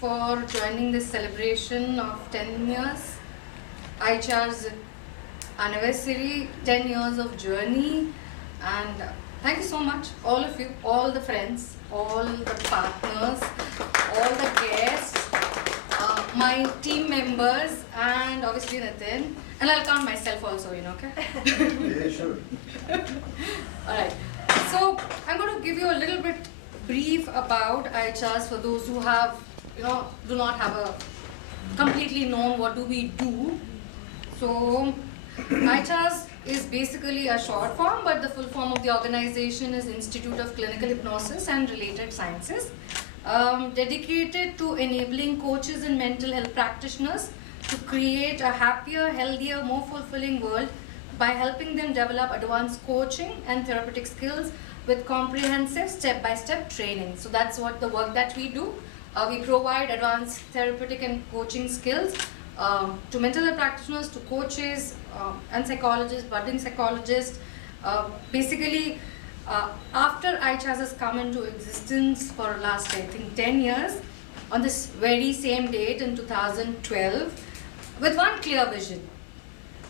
for joining this celebration of 10 years, ICHARS anniversary, 10 years of journey, and thank you so much, all of you, all the friends, all the partners, all the guests, my team members, and obviously Nitin, and I'll count myself also, okay? Yeah, sure. Alright, so I'm going to give you a little bit brief about ICHARS for those who have, do not have a completely known what do we do. So ICHARS is basically a short form, but the full form of the organization is Institute of Clinical Hypnosis and Related Sciences, dedicated to enabling coaches and mental health practitioners to create a happier, healthier, more fulfilling world by helping them develop advanced coaching and therapeutic skills with comprehensive step-by-step training. So that's what the work that we do. We provide advanced therapeutic and coaching skills to mental health practitioners, to coaches and psychologists, budding psychologists. Basically, after ICHARS has come into existence for last, I think, 10 years, on this very same date in 2012, with one clear vision: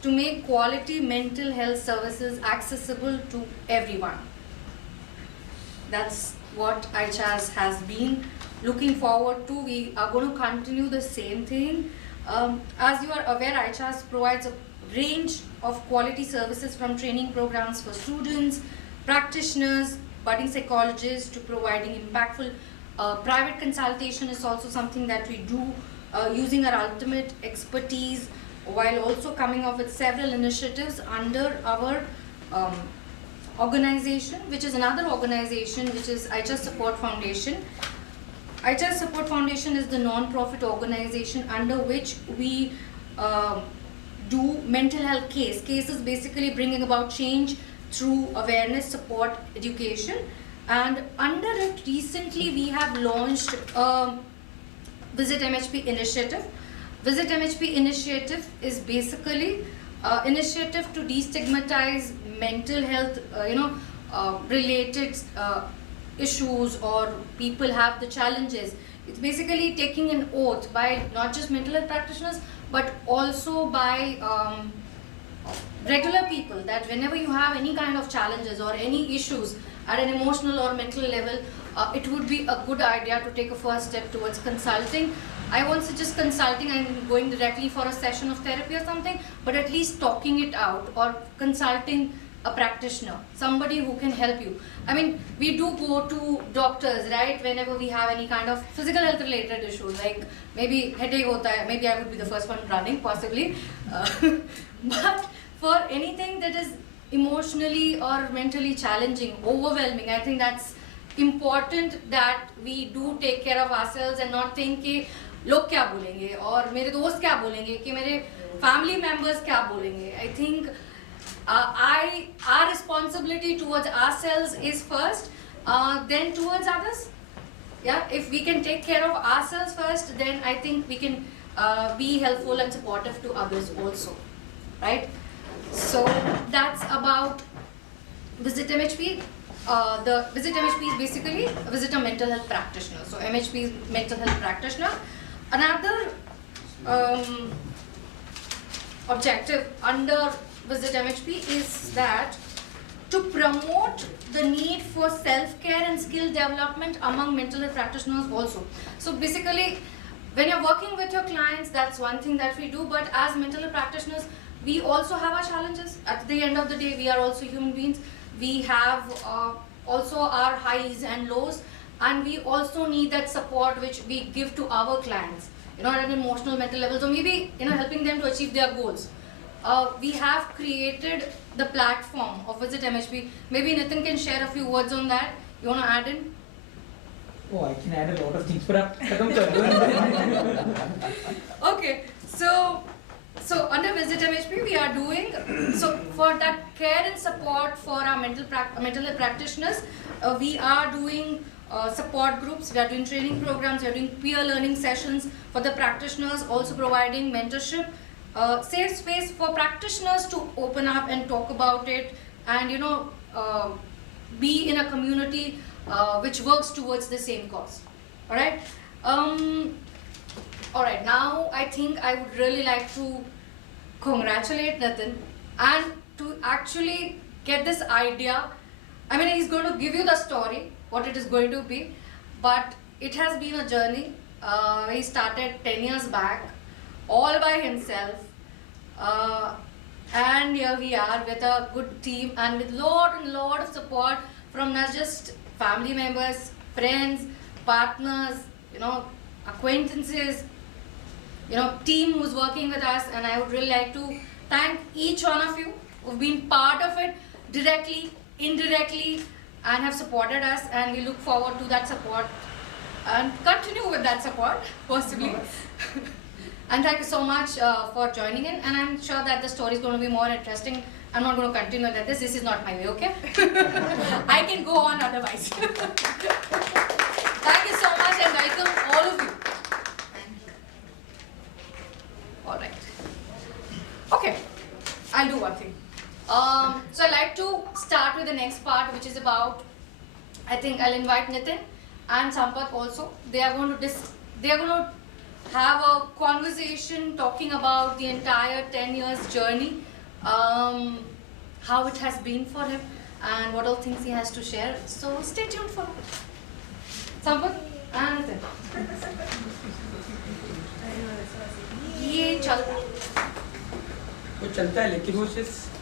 to make quality mental health services accessible to everyone. That's what ICHARS has been looking forward to. We are going to continue the same thing. As you are aware, ICHARS provides a range of quality services, from training programs for students, practitioners, budding psychologists, to providing impactful private consultation is also something that we do using our ultimate expertise, while also coming up with several initiatives under our organization, which is another organization, which is ICHARS Support Foundation. ICHARS Support Foundation is the non-profit organization under which we do mental health cases, basically bringing about change through awareness, support, education. And under it, recently we have launched a Visit MHP initiative. Visit MHP initiative is basically initiative to destigmatize mental health, related issues, or people have the challenges. It's basically taking an oath by not just mental health practitioners, but also by regular people, that whenever you have any kind of challenges or any issues at an emotional or mental level, it would be a good idea to take a first step towards consulting. I won't suggest consulting and going directly for a session of therapy or something, but at least talking it out, or consulting a practitioner, somebody who can help you. I mean, we do go to doctors, right, whenever we have any kind of physical health related issues, like maybe headache hota hai, maybe I would be the first one running, possibly. But for anything that is emotionally or mentally challenging, overwhelming, I think that's important that we do take care of ourselves and not think कि लोग क्या बोलेंगे, और मेरे दोस्त क्या बोलेंगे, कि मेरे family members क्या बोलेंगे. I think our responsibility towards ourselves is first, then towards others. Yeah, if we can take care of ourselves first, then I think we can be helpful and supportive to others also, right? So that's about Visit MHP. The Visit MHP is basically a visitor mental health practitioner. So MHP is mental health practitioner. Another objective under Visit MHP is that to promote the need for self-care and skill development among mental health practitioners also. So basically, when you're working with your clients, that's one thing that we do, but as mental health practitioners, we also have our challenges. At the end of the day, we are also human beings. We have also our highs and lows, and we also need that support which we give to our clients, at an emotional, mental level. So maybe, helping them to achieve their goals. We have created the platform of Visit MHP. Maybe Nitin can share a few words on that. You want to add in? Oh, I can add a lot of things, but okay, so under Visit MHP, we are doing, so for that care and support for our mental health practitioners, we are doing support groups, we are doing training programs, we are doing peer learning sessions for the practitioners, also providing mentorship, safe space for practitioners to open up and talk about it, and be in a community which works towards the same cause. All right. Alright, now I think I would really like to congratulate Nitin and to actually get this idea. I mean, he's going to give you the story, what it is going to be, but it has been a journey. He started 10 years back, all by himself, and here we are with a good team and with lot of support from not just family members, friends, partners, acquaintances, team who's working with us. And I would really like to thank each one of you who've been part of it directly, indirectly, and have supported us, and we look forward to that support and continue with that support possibly. And thank you so much for joining in, and I'm sure that the story is going to be more interesting. I'm not going to continue like this is not my way, okay? I can go on otherwise. Thank you so much and welcome all of you. Alright. Okay, I'll do one thing. So I'd like to start with the next part, which is about, I think I'll invite Nitin and Sampath also. They are going to have a conversation talking about the entire 10 years journey, how it has been for him and what all things he has to share. So stay tuned for it. Sampath and Nitin. ये चलता है. वो चलता है लेकिन वो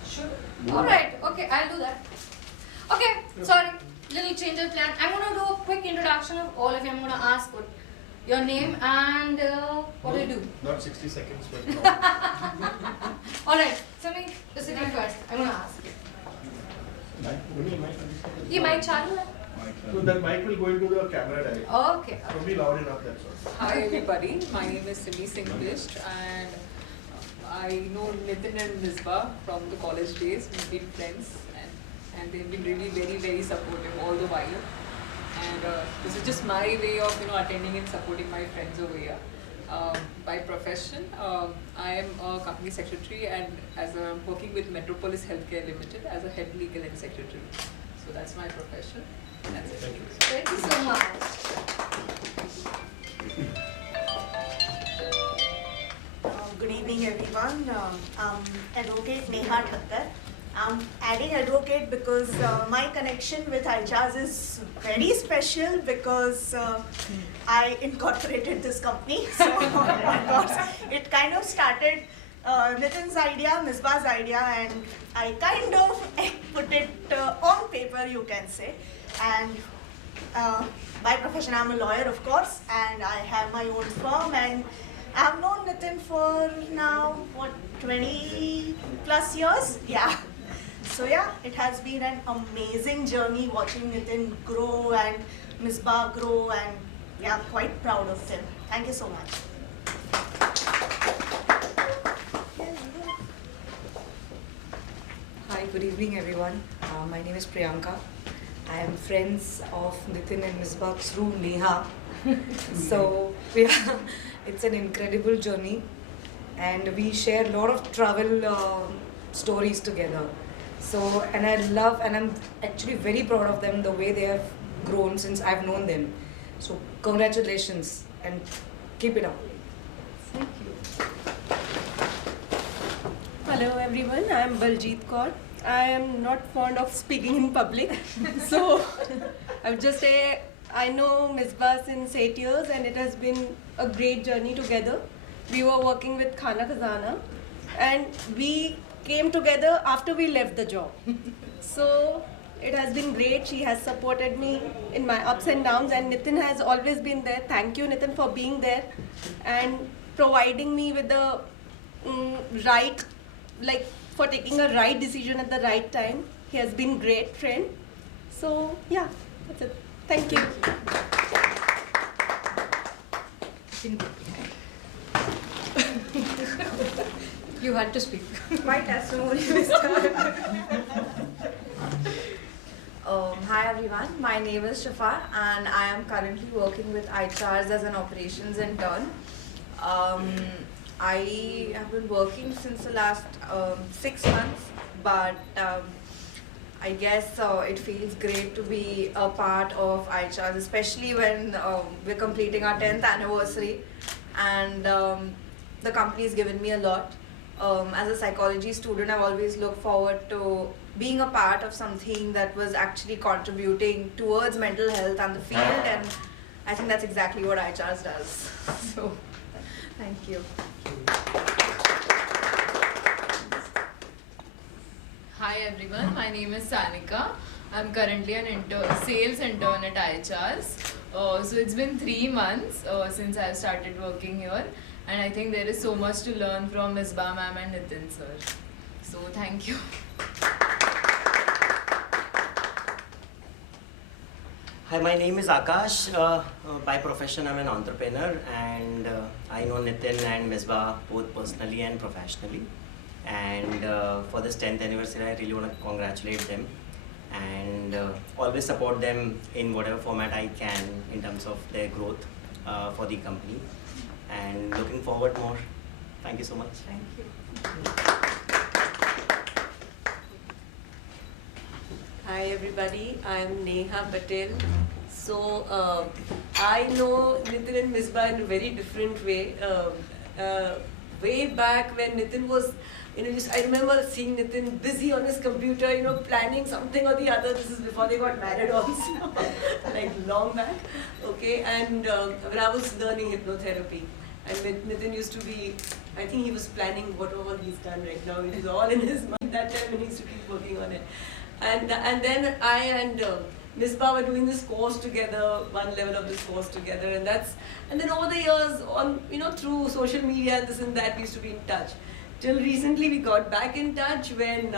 Sure. Alright, okay, I'll do that. Okay, sorry, little change of plan. I'm going to do a quick introduction of all of you. I'm going to ask what your name and what do you do? Not 60 seconds, but no. Alright, Sami, you're sitting first. I'm going to ask. ये mic चालू है? So that mic will go into the camera directly. Okay. So be loud enough, that's all. Hi everybody, my name is Simi Singlish and I know Nitin and Misba from the college days. We've been friends and they've been really very supportive all the while. And this is just my way of attending and supporting my friends over here. By profession, I am a company secretary and I'm working with Metropolis Healthcare Limited as a head legal and secretary. So that's my profession. That's it. Thank you. Thank you so much. Good evening, everyone. I'm Advocate Neha Thakkar. I'm adding advocate because my connection with ICHARS is very special because I incorporated this company. So, of course, it kind of started Nitin's idea, Misba's idea, and I kind of put it on paper, you can say. And by profession, I'm a lawyer, of course, and I have my own firm, and I've known Nitin for now, 20 plus years? Yeah. So yeah, it has been an amazing journey watching Nitin grow and Misba grow, and yeah, I'm quite proud of him. Thank you so much. Hi, good evening everyone. My name is Priyanka. I am friends of Nitin and Misba through Neha. So it's an incredible journey and we share a lot of travel stories together. So, and I love and I'm actually very proud of them, the way they have grown since I've known them. So congratulations and keep it up. Thank you. Hello everyone, I am Baljeet Kaur. I am not fond of speaking in public, so I would just say I know Misba since 8 years and it has been a great journey together. We were working with Khana Khazana and we came together after we left the job. So it has been great. She has supported me in my ups and downs and Nitin has always been there. Thank you Nitin for being there and providing me with the right, like for taking a right decision at the right time. He has been great friend. So yeah, that's it. Thank you. You had to speak. My testimony is done. Hi everyone, my name is Shafa and I am currently working with ICHARS as an operations intern. I have been working since the last 6 months, but I guess it feels great to be a part of ICHARS, especially when we're completing our 10th anniversary. and the company has given me a lot. As a psychology student, I've always looked forward to being a part of something that was actually contributing towards mental health and the field, and I think that's exactly what ICHARS does. So, thank you. Hi everyone, my name is Sanika. I'm currently an sales intern at ICHARS. So it's been 3 months since I've started working here, and I think there is so much to learn from Misba ma'am and Nitin sir. So thank you. Hi, my name is Akash. By profession, I'm an entrepreneur, and I know Nitin and Misba both personally and professionally. And for this 10th anniversary, I really want to congratulate them and always support them in whatever format I can in terms of their growth for the company. And looking forward more. Thank you so much. Thank you. Hi everybody, I am Neha Patel. So I know Nitin and Misba in a very different way. Way back when Nitin was, I remember seeing Nitin busy on his computer, planning something or the other. This is before they got married also, like long back. Okay, and when I was learning hypnotherapy, and Nitin used to be, I think he was planning what all he's done right now. It is all in his mind that time, and he used to keep working on it. And then I and Misba were doing this course together, one level of this course together, and then over the years, on through social media and this and that, we used to be in touch. Till recently, we got back in touch when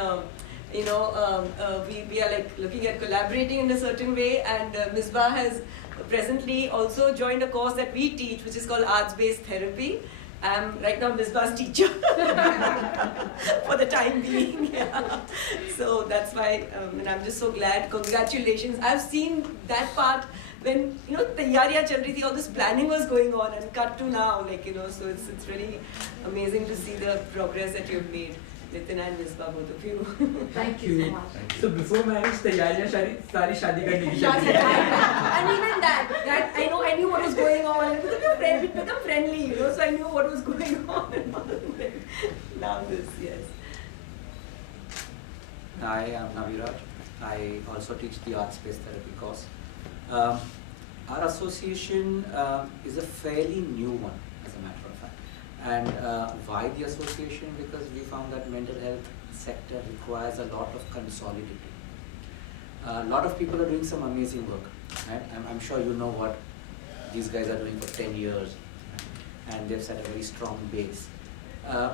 we are like looking at collaborating in a certain way, and Misba has presently also joined a course that we teach, which is called arts-based therapy. I'm right now Misba's teacher for the time being. Yeah. So that's why, and I'm just so glad. Congratulations. I've seen that part when taiyariyan chal rahi thi, all this planning was going on, and cut to now, so it's really amazing to see the progress that you've made. Nitin and Misba, both of you. Thank you. So before marriage, taiyariyan sari shadi karne ki And even that I knew what was going on. We become friendly, so I knew what was going on. Now this, yes. Hi, I'm Naviraj. I also teach the arts-based therapy course. Our association is a fairly new one, as a matter of fact. And why the association? Because we found that mental health sector requires a lot of consolidating. A lot of people are doing some amazing work. Right? I'm sure you know what these guys are doing for 10 years, right? And they've set a very strong base.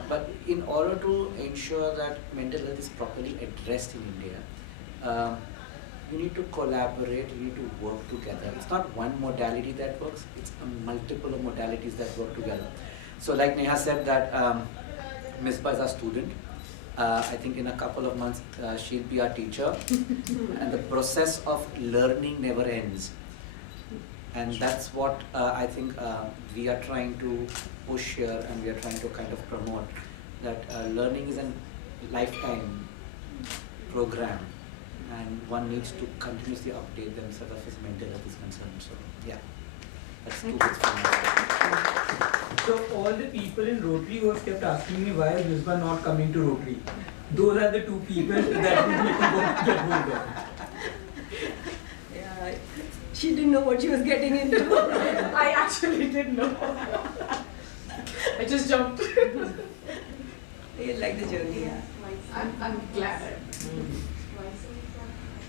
But in order to ensure that mental health is properly addressed in India, you need to collaborate, you need to work together. It's not one modality that works, it's a multiple of modalities that work together. So like Neha said that Misba is our student. I think in a couple of months she'll be our teacher. And the process of learning never ends. And that's what I think we are trying to push here, and we are trying to kind of promote, that learning is a lifetime program, and one needs to continuously update themselves as mental health is concerned. So yeah, that's 2 bits from my side. So all the people in Rotary who have kept asking me why is Misba not coming to Rotary, those are the 2 people that we need to go get hold of. Yeah, she didn't know what she was getting into. I actually didn't know. I just jumped. You like the journey, yeah. I'm glad.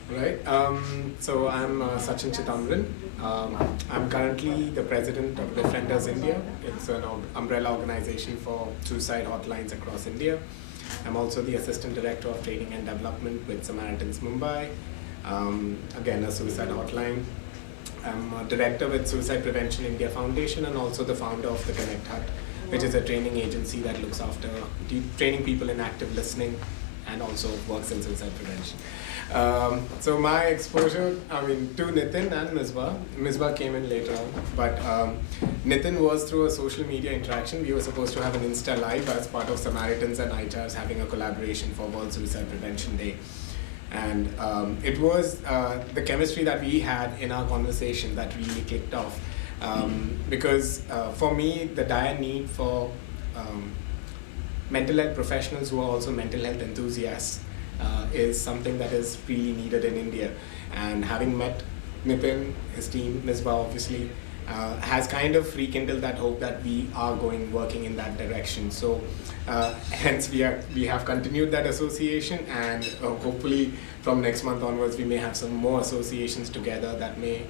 Right. So I'm Sachin Chitambran. I'm currently the president of Defenders India. It's an umbrella organization for suicide hotlines across India. I'm also the assistant director of training and development with Samaritans Mumbai. Again, a suicide hotline. I'm a director with Suicide Prevention India Foundation, and also the founder of the Connect Hut, which is a training agency that looks after training people in active listening and also works in suicide prevention. So my exposure, to Nitin and Misba. Misba came in later on, but Nitin was through a social media interaction. We were supposed to have an Insta Live as part of Samaritans and ICHARS having a collaboration for World Suicide Prevention Day. And it was the chemistry that we had in our conversation that really clicked off. Because for me, the dire need for mental health professionals who are also mental health enthusiasts is something that is really needed in India. And having met Nitin, his team, Misba obviously, has kind of rekindled that hope that we are working in that direction. So hence we have continued that association, and hopefully from next month onwards we may have some more associations together that may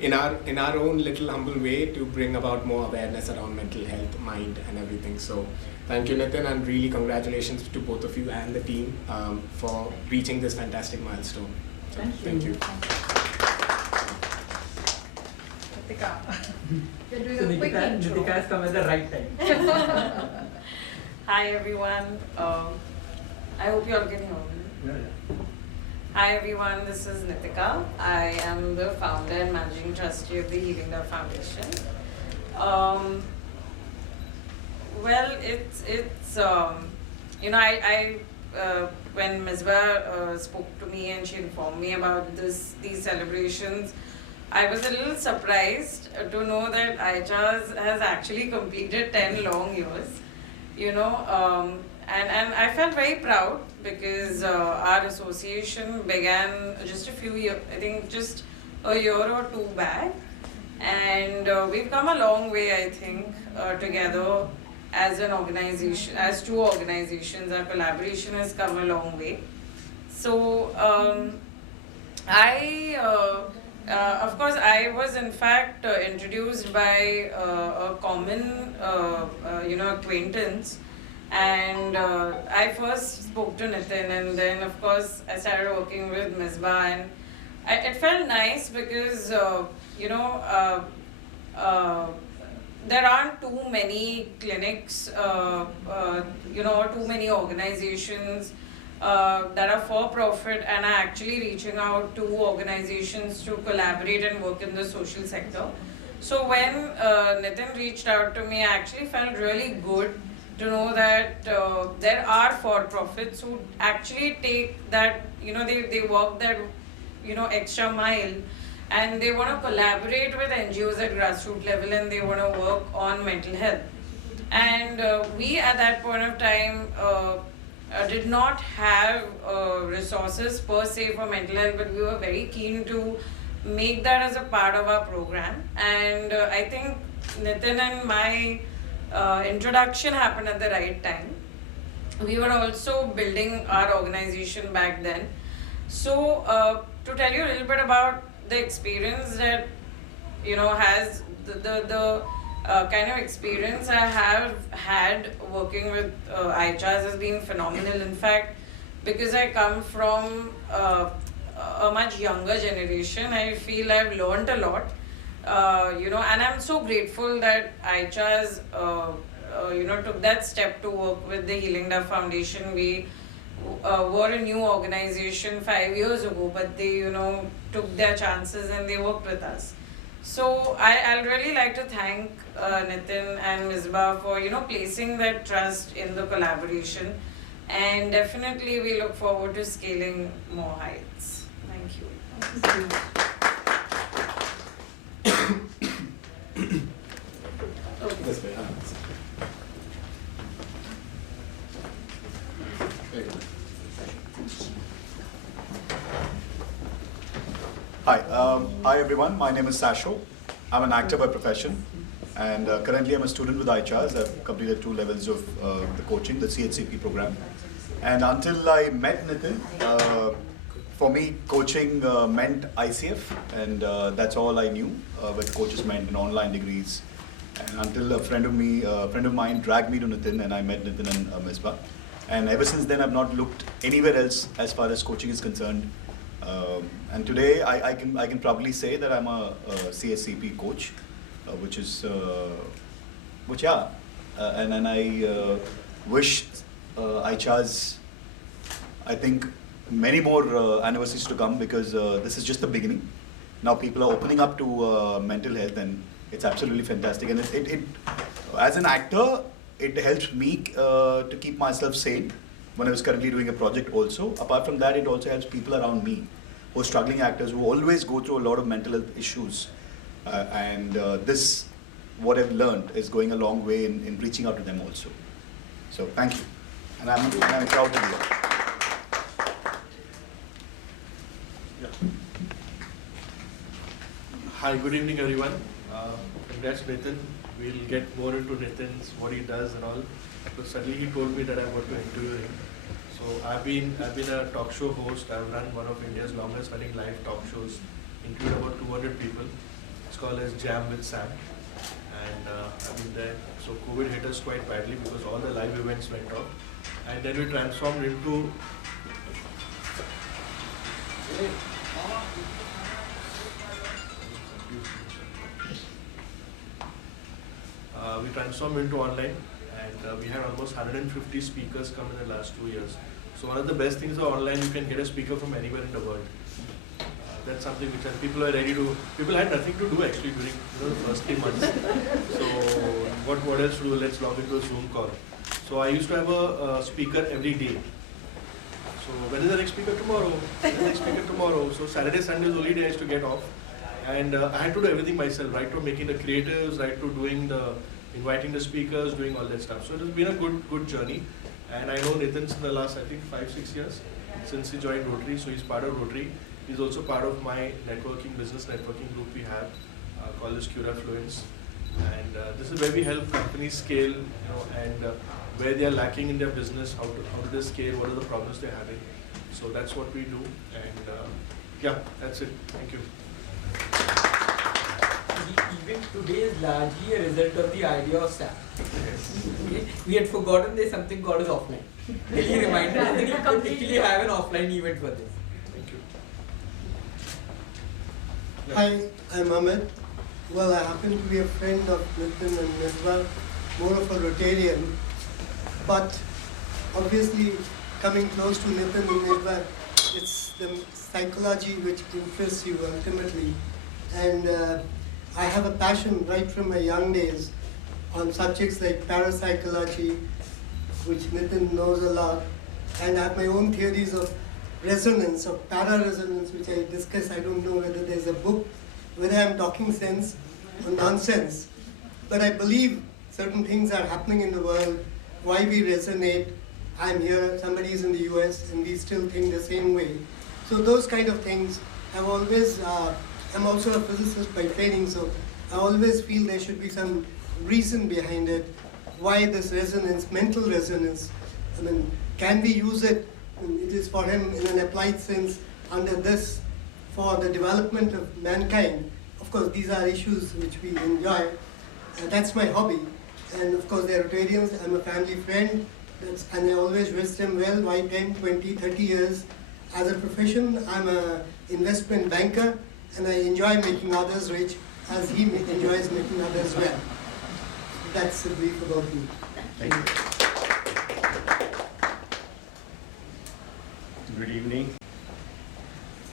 in our own little humble way to bring about more awareness around mental health, mind and everything. So thank you, Nitin, and really congratulations to both of you and the team for reaching this fantastic milestone. So, thank you. You're doing So a quick intro. Nitika has come at the right time. Hi everyone. I hope you all can hear me. Hi everyone, this is Nitika. I am the founder and managing trustee of the Healing Dove Foundation. Well, it's you know, I when Misba spoke to me and she informed me about these celebrations, I was a little surprised to know that ICHARS has actually completed 10 long years, you know, and I felt very proud because our association began just a few years, I think just a year or two back, and we've come a long way, I think, together as an organization, as two organizations. Our collaboration has come a long way. So of course, I was in fact introduced by a common, acquaintance, and I first spoke to Nitin, and then of course I started working with Misba, and it felt nice because there aren't too many clinics, too many organizations that are for profit and are actually reaching out to organizations to collaborate and work in the social sector. So when Nitin reached out to me, I actually felt really good to know that there are for-profits who actually take that, they walk that, extra mile, and they want to collaborate with NGOs at grassroots level, and they want to work on mental health. And we at that point of time did not have resources per se for mental health, but we were very keen to make that as a part of our program. And I think Nitin and my introduction happened at the right time. We were also building our organization back then. So to tell you a little bit about the experience that, has the kind of experience I have had working with ICHARS has been phenomenal. In fact, because I come from a much younger generation, I feel I've learned a lot, and I'm so grateful that ICHARS, took that step to work with the Healing Dove Foundation. We were a new organization 5 years ago, but they, took their chances and they worked with us. So I'd really like to thank Nitin and Misba for, placing that trust in the collaboration. And definitely we look forward to scaling more heights. Thank you. This way, Hi everyone, my name is Sasho. I'm an actor by profession, and currently I'm a student with ICHARS. I've completed 2 levels of the coaching, the CHCP program. And until I met Nitin, for me coaching meant ICF, and that's all I knew what coaches meant in online degrees. And until a friend of mine dragged me to Nitin, and I met Nitin and Misba. And ever since then I've not looked anywhere else as far as coaching is concerned. And today I can probably say that I'm a CSCP coach, and I wish ICHARS, I think, many more anniversaries to come, because this is just the beginning. Now people are opening up to mental health, and it's absolutely fantastic. And it as an actor, it helps me to keep myself sane when I was currently doing a project also. Apart from that, it also helps people around me who are struggling actors, who always go through a lot of mental health issues. and this, what I've learned, is going a long way in reaching out to them also. So thank you, and I'm proud to be here. Hi, good evening everyone. Congrats Nitin. We'll get more into Nitin's, what he does and all. So suddenly he told me that I got to interview him. So I've been a talk show host. I've run one of India's longest running live talk shows, include about 200 people. It's called as Jam with Sam. And I've been there. So COVID hit us quite badly because all the live events went off. And then we transformed into online, and we had almost 150 speakers come in the last 2 years. So one of the best things about online, you can get a speaker from anywhere in the world. That's something which people are ready to. People had nothing to do actually during the first 3 months. So what else to do? Let's log into a Zoom call. So I used to have a speaker every day. So when is the next speaker? Tomorrow. When is the next speaker? Tomorrow. So Saturday, Sunday is the only day I used to get off. And I had to do everything myself, right to making the creatives, right to doing inviting the speakers, doing all that stuff. So it has been a good journey. And I know Nitin's in the last, I think, 5-6 years since he joined Rotary. So he's part of Rotary. He's also part of my business networking group we have called as Cura Fluence. And this is where we help companies scale, and where they are lacking in their business, how do they scale, what are the problems they're having. So that's what we do. And yeah, that's it. Thank you. The event today is largely a result of the idea of SAP. Okay? We had forgotten there's something called as offline. He reminded us that you could actually have an offline event for this. Thank you. Hi, I'm Ahmed. Well, I happen to be a friend of Nitin and Misba, more of a Rotarian. But obviously, coming close to Nitin and Misba, it's the psychology which interests you ultimately. And I have a passion right from my young days on subjects like parapsychology, which Nitin knows a lot. And I have my own theories of resonance, of para-resonance, which I discuss. I don't know whether there's a book, whether I'm talking sense or nonsense. But I believe certain things are happening in the world, why we resonate. I'm here, somebody is in the US, and we still think the same way. So those kind of things, I've always, I'm also a physicist by training, so I always feel there should be some reason behind it, why this resonance, mental resonance. I mean, can we use it? It is for him in an applied sense under this for the development of mankind. Of course, these are issues which we enjoy. That's my hobby. And of course, they're Rotarians. I'm a family friend. And I always wish them well. Why 10, 20, 30 years? As a profession, I'm an investment banker. And I enjoy making others rich as he enjoys making others well. That's a brief about me. Thank you. Good evening.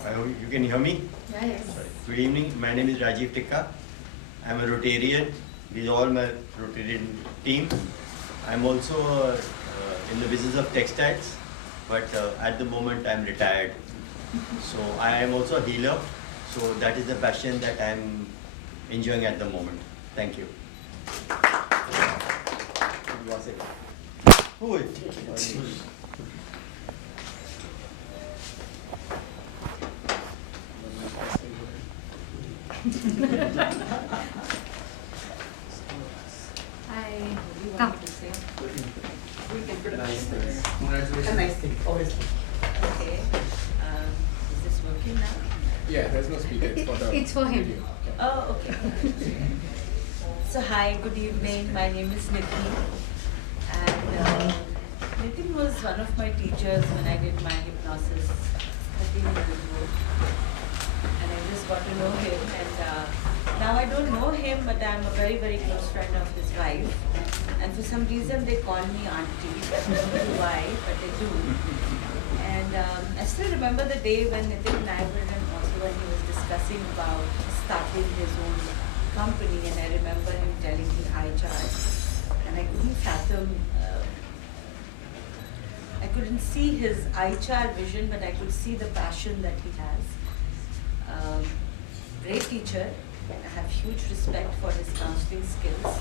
I hope you can hear me. Yes. Good evening. My name is Rajiv Tikka. I'm a Rotarian. These are all my Rotarian team. I'm also in the business of textiles, but at the moment I'm retired. So I am also a healer. So that is the passion that I'm enjoying at the moment. Thank you. Come. A nice thing, obviously. Okay. Is this working now? Yeah, there's no speaker. It's for him. Video. Oh, okay. So hi, good evening. My name is Nitin. And Nitin was one of my teachers when I did my hypnosis 13 years ago. And I just got to know him. And now I don't know him, but I'm a very, very close friend of his wife. And for some reason they call me auntie. I don't know why, but they do. And I still remember the day when Nitin and I were in also when he was discussing about starting his own company, and I remember him telling me ICHARS, and I couldn't fathom, I couldn't see his ICHAR vision, but I could see the passion that he has. Great teacher, I have huge respect for his counseling skills,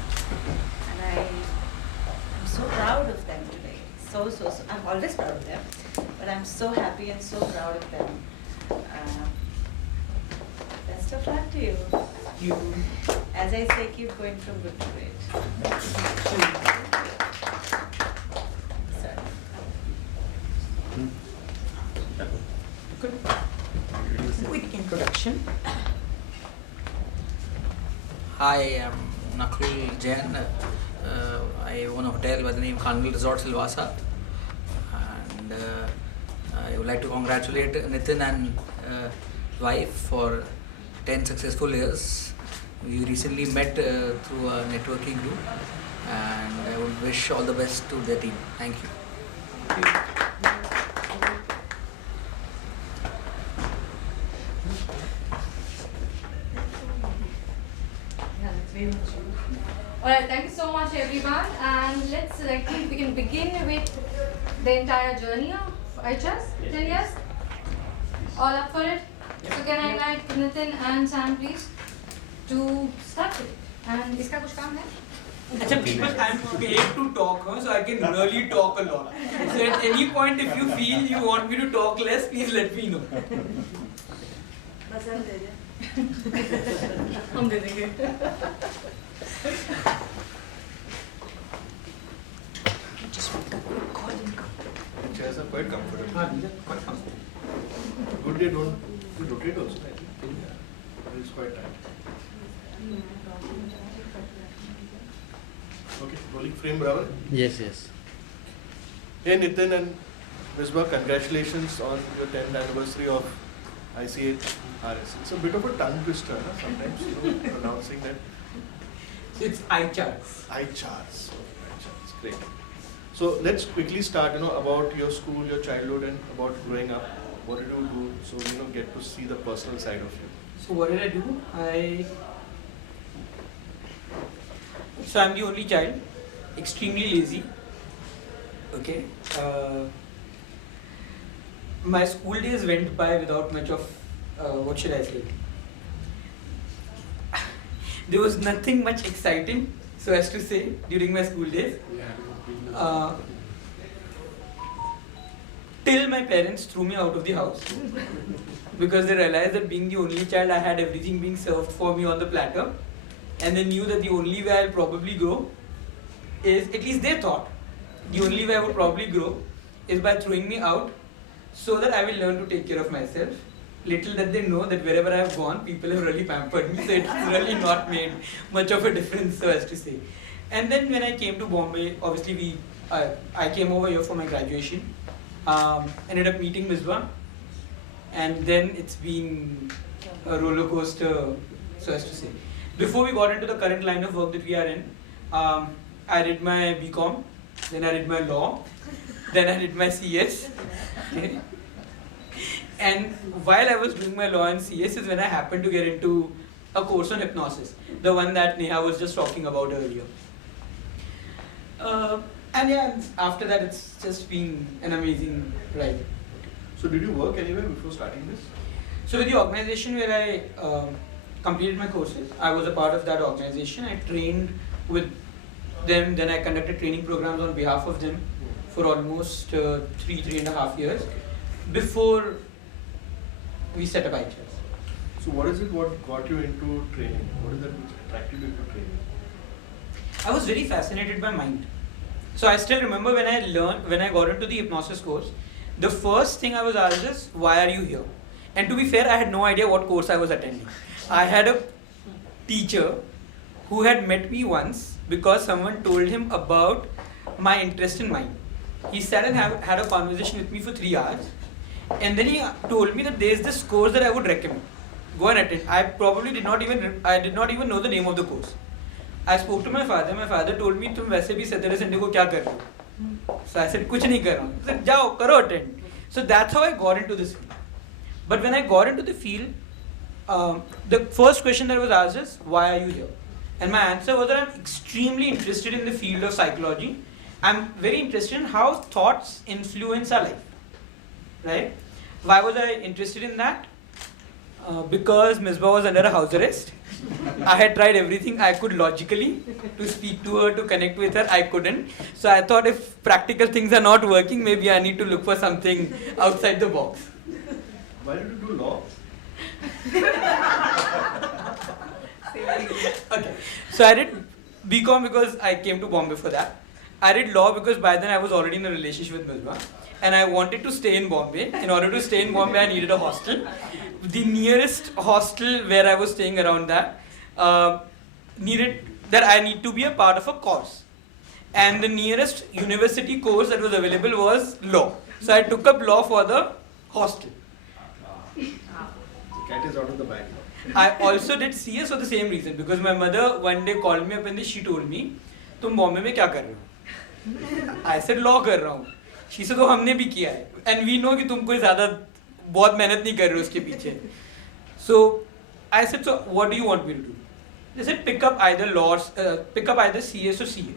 and I'm so proud of them today. So. I'm always proud of them, but I'm so happy and so proud of them. Best of luck to you. You. As I say, keep going from good to great. Sorry. Quick introduction. Hi, I'm Nakul Jain. I own a hotel by the name Khanville Resort Silvassa. And I would like to congratulate Nitin and wife for 10 successful years. We recently met through a networking group, and I would wish all the best to their team. Thank you. Alright, thank you so much everyone, and I think we can begin with the entire journey of ICHARS, 10 years. All up for it? So can I invite Nitin and Sam please to start with it? And iska kuch kaam hai? Achha, people, I'm paid to talk, so I can really talk a lot. So at any point, if you feel you want me to talk less, please let me know. हम दे देंगे. Chairs are quite comfortable. Quite comfortable. Good day, don't rotate also. It's quite tight. Okay, rolling frame, Bravo. Yes, yes. Hey Nitin and Misba, congratulations on your 10th anniversary of ICHRS. It's a bit of a tongue twister, huh? Sometimes, pronouncing that. So it's ICHARS. ICHARS. ICHARS, great. So let's quickly start, about your school, your childhood, and about growing up. What did you do? So get to see the personal side of you. So what did I do? So I'm the only child, extremely lazy. Okay. My school days went by without much of, what should I say? There was nothing much exciting, so as to say, during my school days. Till my parents threw me out of the house because they realized that being the only child, I had everything being served for me on the platter, and they knew that the only way I'll probably grow is, at least they thought, the only way I would probably grow is by throwing me out so that I will learn to take care of myself. Little that they know that wherever I have gone, people have really pampered me, so it has really not made much of a difference, so as to say. And then when I came to Bombay, obviously I came over here for my graduation. Ended up meeting Misba, and then it's been a roller coaster, so as to say. Before we got into the current line of work that we are in, I did my BCom, then I did my law, then I did my CS. Okay. And while I was doing my law and CS is when I happened to get into a course on hypnosis, the one that Neha was just talking about earlier. And yeah, after that it's just been an amazing ride. So did you work anywhere before starting this? So with the organization where I completed my courses, I was a part of that organization. I trained with them, then I conducted training programs on behalf of them for almost 3.5 years before we set up ICHARS. So what is it what got you into training? What is that which attracted you into training? I was very fascinated by mind. So I still remember when I got into the hypnosis course, the first thing I was asked is, why are you here? And to be fair, I had no idea what course I was attending. I had a teacher who had met me once because someone told him about my interest in mind. He sat and had a conversation with me for 3 hours, and then he told me that there is this course that I would recommend. Go and attend. I did not even know the name of the course. I spoke to my father. My father told me, "तुम वैसे भी Saturday Sunday को क्या कर रहे हो?" So I said, "कुछ नहीं कर रहा हूँ." He said, "जाओ करो attend." So that's how I got into this field. But when I got into the field, the first question that was asked is, "Why are you here?" And my answer was that I'm extremely interested in the field of psychology. I'm very interested in how thoughts influence our life. Right? Why was I interested in that? Because Misba was under a house arrest. I had tried everything I could logically to speak to her, to connect with her. I couldn't. So I thought if practical things are not working, maybe I need to look for something outside the box. Why did you do law? Okay. So I did BCom because I came to Bombay for that. I did law because by then I was already in a relationship with Misba. And I wanted to stay in Bombay. In order to stay in Bombay, I needed a hostel. The nearest hostel where I was staying around that needed that I need to be a part of a course. And the nearest university course that was available was law. So I took up law for the hostel. The cat is out of the bag. I also did CS for the same reason because my mother one day called me up and she told me, "तुम बॉम्बे में क्या कर रहे हो?" I said law कर रहा हूँ. She said, "तो हमने भी किया है." And we know कि तुम कोई ज़्यादा बहुत मेहनत नहीं कर रहे हो उसके पीछे. So I said, "So what do you want me to do?" They said, "Pick up either laws, pick up either CS or CA,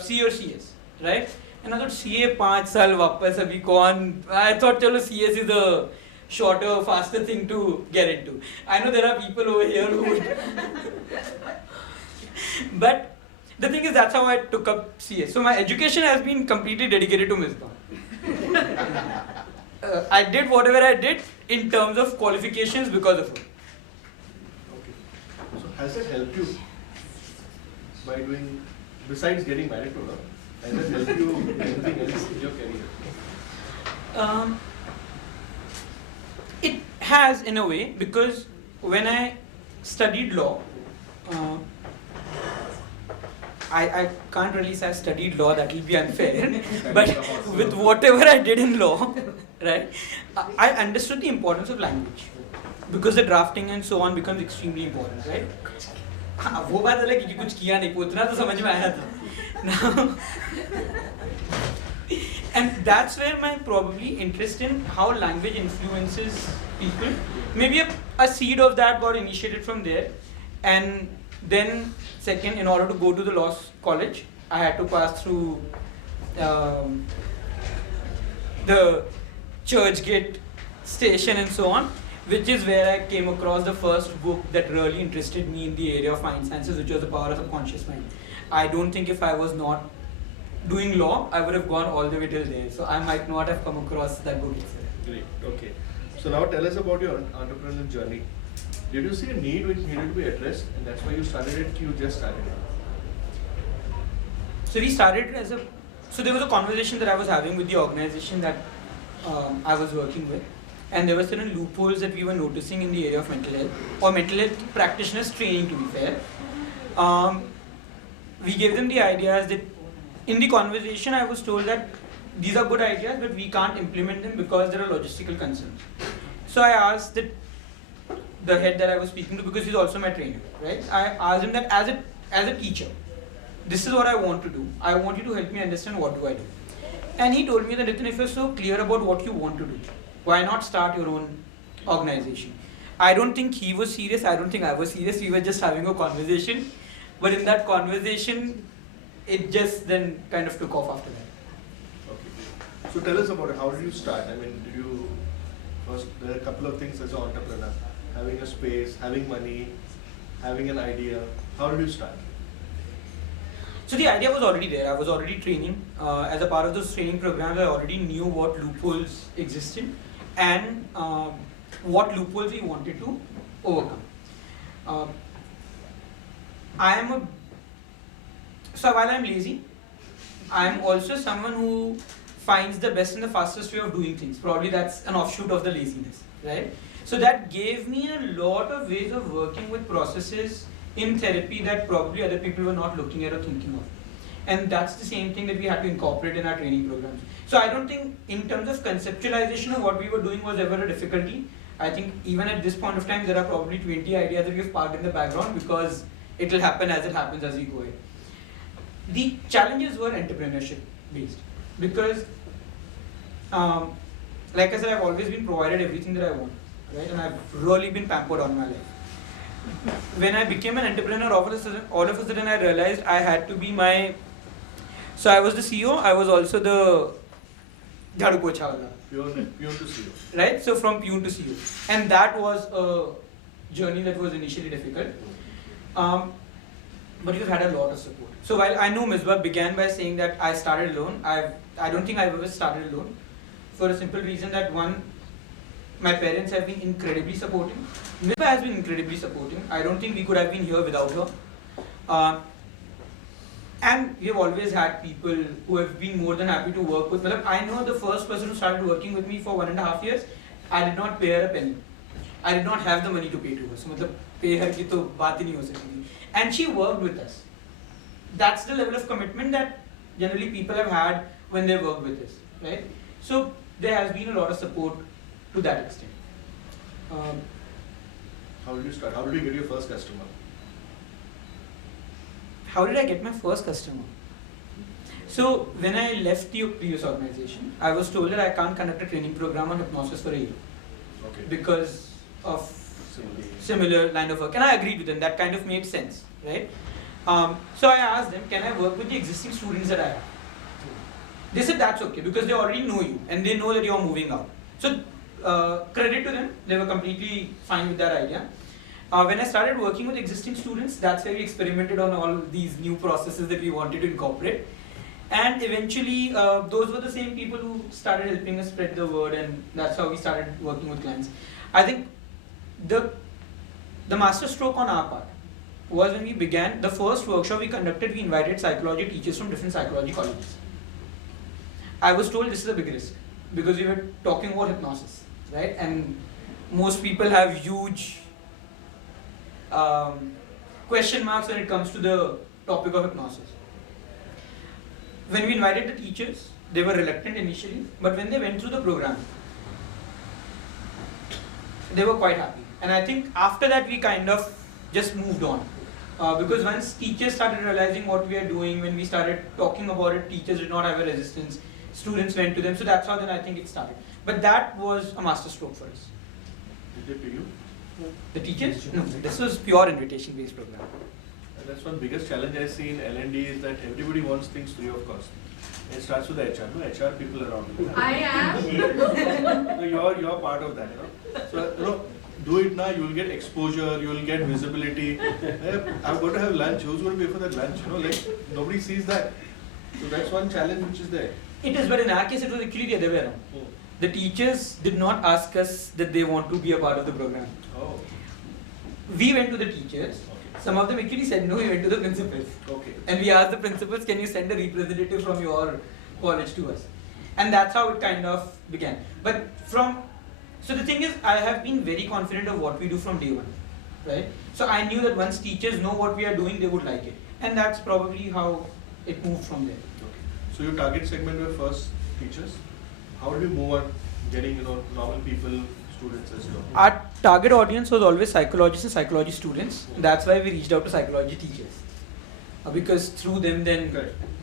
C or CS, right?" And I thought CA 5 साल वापस अभी कौन? I thought चलो CS is a shorter, faster thing to get into. I know there are people over here who would. But the thing is, that's how I took up CS. So my education has been completely dedicated to Misba. I did whatever I did in terms of qualifications because of her. Okay. So has it helped you by doing, besides getting married to her, has it helped you anything else in your career? It has in a way because when I studied law, I can't really say I studied law, that will be unfair. But with whatever I did in law, right, I understood the importance of language because the drafting and so on becomes extremely important, right? हाँ, वो बात अलग है कि कुछ किया नहीं, उतना तो समझ में आया था. Now, and that's where my probably interest in how language influences people. Maybe a seed of that got initiated from there. And then second, in order to go to the law college, I had to pass through the Churchgate station and so on, which is where I came across the first book that really interested me in the area of mind sciences, which was The Power of Subconscious Mind. I don't think if I was not doing law, I would have gone all the way till there. So I might not have come across that book. Great, okay. So now tell us about your entrepreneurial journey. Did you see a need which needed to be addressed and that's why you started it, you just started it? So we started as so there was a conversation that I was having with the organization that I was working with, and there were certain loopholes that we were noticing in the area of mental health, or mental health practitioners training, to be fair. We gave them the ideas that in the conversation I was told that these are good ideas but we can't implement them because there are logistical concerns. So I asked the head that I was speaking to, because he's also my trainer, right? I asked him that as a teacher, this is what I want to do. I want you to help me understand what do I do. And he told me that, Nitin, if you're so clear about what you want to do, why not start your own organization? I don't think he was serious, I don't think I was serious, we were just having a conversation. But in that conversation, it just then kind of took off after that. Okay. So tell us about it. How did you start? I mean, did you first, there are a couple of things as an entrepreneur. Having a space, having money, having an idea. How did you start? So the idea was already there. I was already training. As a part of those training programs, I already knew what loopholes existed and what loopholes we wanted to overcome. So while I'm lazy, I'm also someone who finds the best and the fastest way of doing things. Probably that's an offshoot of the laziness, right? So that gave me a lot of ways of working with processes in therapy that probably other people were not looking at or thinking of. And that's the same thing that we had to incorporate in our training programs. So I don't think in terms of conceptualization of what we were doing was ever a difficulty. I think even at this point of time, there are probably 20 ideas that we've parked in the background because it will happen as it happens as we go ahead. The challenges were entrepreneurship based because, like I said, I've always been provided everything that I want, right? And I've really been pampered all my life. When I became an entrepreneur, all of a sudden I realized I had to be so I was the CEO, I was also the Jhadu Pocha wala. Peon to CEO. Right? So from peon to CEO. And that was a journey that was initially difficult. But we've had a lot of support. So while I know Misba began by saying that I started alone, I don't think I've ever started alone, for a simple reason that one, my parents have been incredibly supporting. Misba has been incredibly supporting. I don't think we could have been here without her. And we have always had people who have been more than happy to work with. I know the first person who started working with me for 1.5 years, I did not pay her a penny. I did not have the money to pay to her. So pay her ki to baat hi nahi ho sakti. And she worked with us. That's the level of commitment that generally people have had when they work with us, right? So there has been a lot of support to that extent. How did you start? How did you get your first customer? How did I get my first customer? So when I left the previous organization, I was told that I can't conduct a training program on hypnosis for a year. Okay. Because of similar line of work. And I agreed with them. That kind of made sense, right? So I asked them, can I work with the existing students that I have? They said that's okay because they already know you and they know that you're moving out. So credit to them, they were completely fine with that idea. When I started working with existing students, that's where we experimented on all these new processes that we wanted to incorporate. And eventually, those were the same people who started helping us spread the word, and that's how we started working with clients. I think the master stroke on our part was when we began the first workshop we conducted. We invited psychology teachers from different psychology colleges. I was told this is a big risk because we were talking about hypnosis, right? And most people have huge question marks when it comes to the topic of hypnosis. When we invited the teachers, they were reluctant initially, but when they went through the program, they were quite happy. And I think after that we kind of just moved on. Because once teachers started realizing what we are doing, when we started talking about it, teachers did not have a resistance, students went to them, so that's how then I think it started. But that was a master stroke for us. Did they pay you? The teachers? No, this was pure invitation based program. And that's one biggest challenge I see in L&D is that everybody wants things free of cost. It starts with the HR, no HR people around you. I am. So you're part of that, you know. So do it now. You will get exposure. You will get visibility. Hey, I'm going to have lunch. Who's going to pay for that lunch? You know, like nobody sees that. So that's one challenge which is there. It is, but in our case, it was actually the other way around. Oh. The teachers did not ask us that they want to be a part of the program. Oh. We went to the teachers. Okay. Some of them actually said no. We went to the principals. Okay. And we asked the principals, can you send a representative from your college to us? And that's how it kind of began. But so the thing is, I have been very confident of what we do from day one, right? So I knew that once teachers know what we are doing, they would like it. And that's probably how it moved from there. Okay. So your target segment were first teachers. How do you move on getting normal people, students as well? Our target audience was always psychologists and psychology students. That's why we reached out to psychology teachers. Because through them then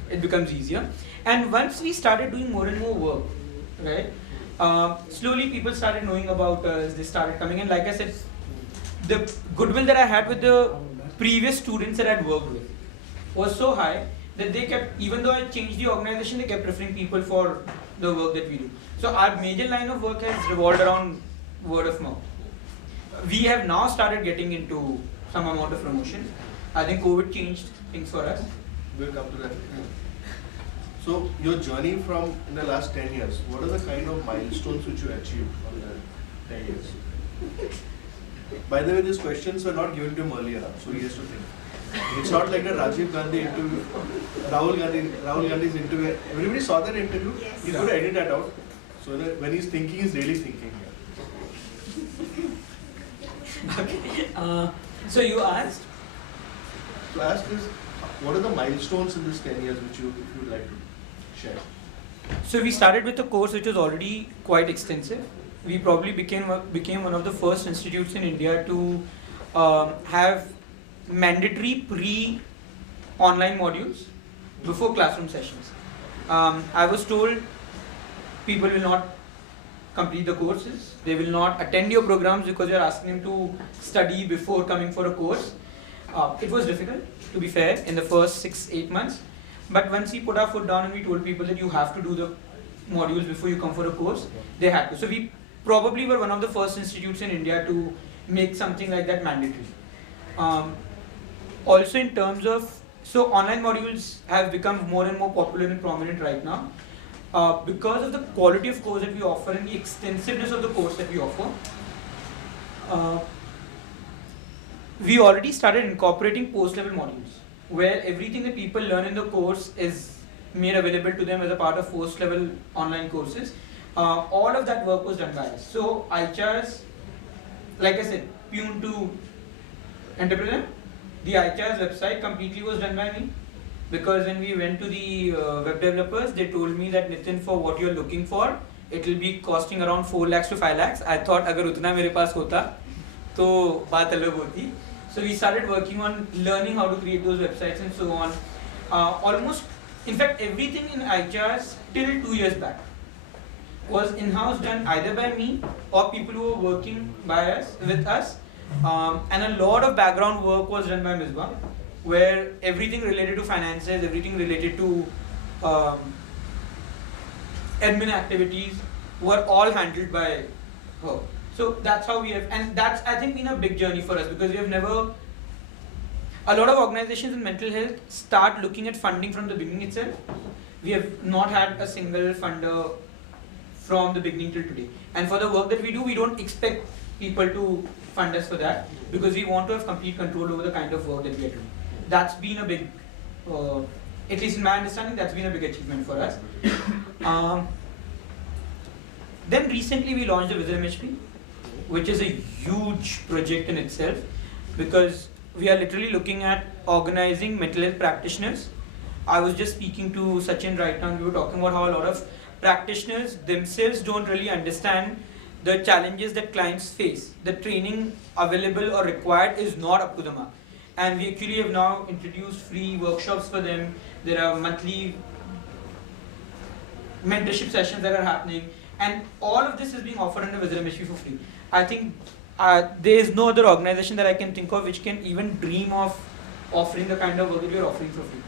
it becomes easier. And once we started doing more and more work, right? Slowly people started knowing about us, they started coming in. Like I said, the goodwill that I had with the previous students that I had worked with was so high that they kept, even though I changed the organization, they kept preferring people for the work that we do. So our major line of work has revolved around word of mouth. We have now started getting into some amount of promotion. I think COVID changed things for us. We'll come to that. So your journey from in the last 10 years, what are the kind of milestones which you achieved in the 10 years? By the way, these questions were not given to him earlier, so he has to think. It's not like the Rajiv Gandhi interview, Rahul Gandhi's interview. Everybody saw that interview? Yes. He's going to edit that out. So when he's thinking, he's really thinking. Okay. So you asked? So ask is, what are the milestones in this 10 years which you would like to share? So we started with a course which was already quite extensive. We probably became one of the first institutes in India to have mandatory pre-online modules before classroom sessions. I was told people will not complete the courses, they will not attend your programs because you are asking them to study before coming for a course. It was difficult, to be fair, in the first 6-8 months. But once we put our foot down and we told people that you have to do the modules before you come for a course, they had to. So we probably were one of the first institutes in India to make something like that mandatory. also in terms of, so online modules have become more and more popular and prominent right now. Because of the quality of course that we offer and the extensiveness of the course that we offer, we already started incorporating post-level modules where everything that people learn in the course is made available to them as a part of post-level online courses. All of that work was done by us. So ICHARS, like I said, Pune to Entrepreneur, the ICHARS website completely was done by me. Because when we went to the web developers, they told me that Nitin, for what you're looking for, it will be costing around 4 lakhs to 5 lakhs. I thought agar utna mere paas hota, to baat alag hoti. So we started working on learning how to create those websites and so on. Almost, in fact, everything in ICHARS till 2 years back was in-house done either by me or people who were working by us, with us. And a lot of background work was done by Misba, where everything related to finances, everything related to admin activities were all handled by her. So that's how we have, and that's I think been a big journey for us, because we have never, a lot of organizations in mental health start looking at funding from the beginning itself. We have not had a single funder from the beginning till today. And for the work that we do, we don't expect people to fund us for that, because we want to have complete control over the kind of work that we are doing. That's been a big, at least in my understanding, that's been a big achievement for us. Then recently we launched the Wisdom HP, which is a huge project in itself, because we are literally looking at organizing mental health practitioners. I was just speaking to Sachin right now, and we were talking about how a lot of practitioners themselves don't really understand the challenges that clients face. The training available or required is not up to the mark. And we actually have now introduced free workshops for them. There are monthly mentorship sessions that are happening, and all of this is being offered under Wisdom HP for free. I think there is no other organization that I can think of which can even dream of offering the kind of work that we are offering for free.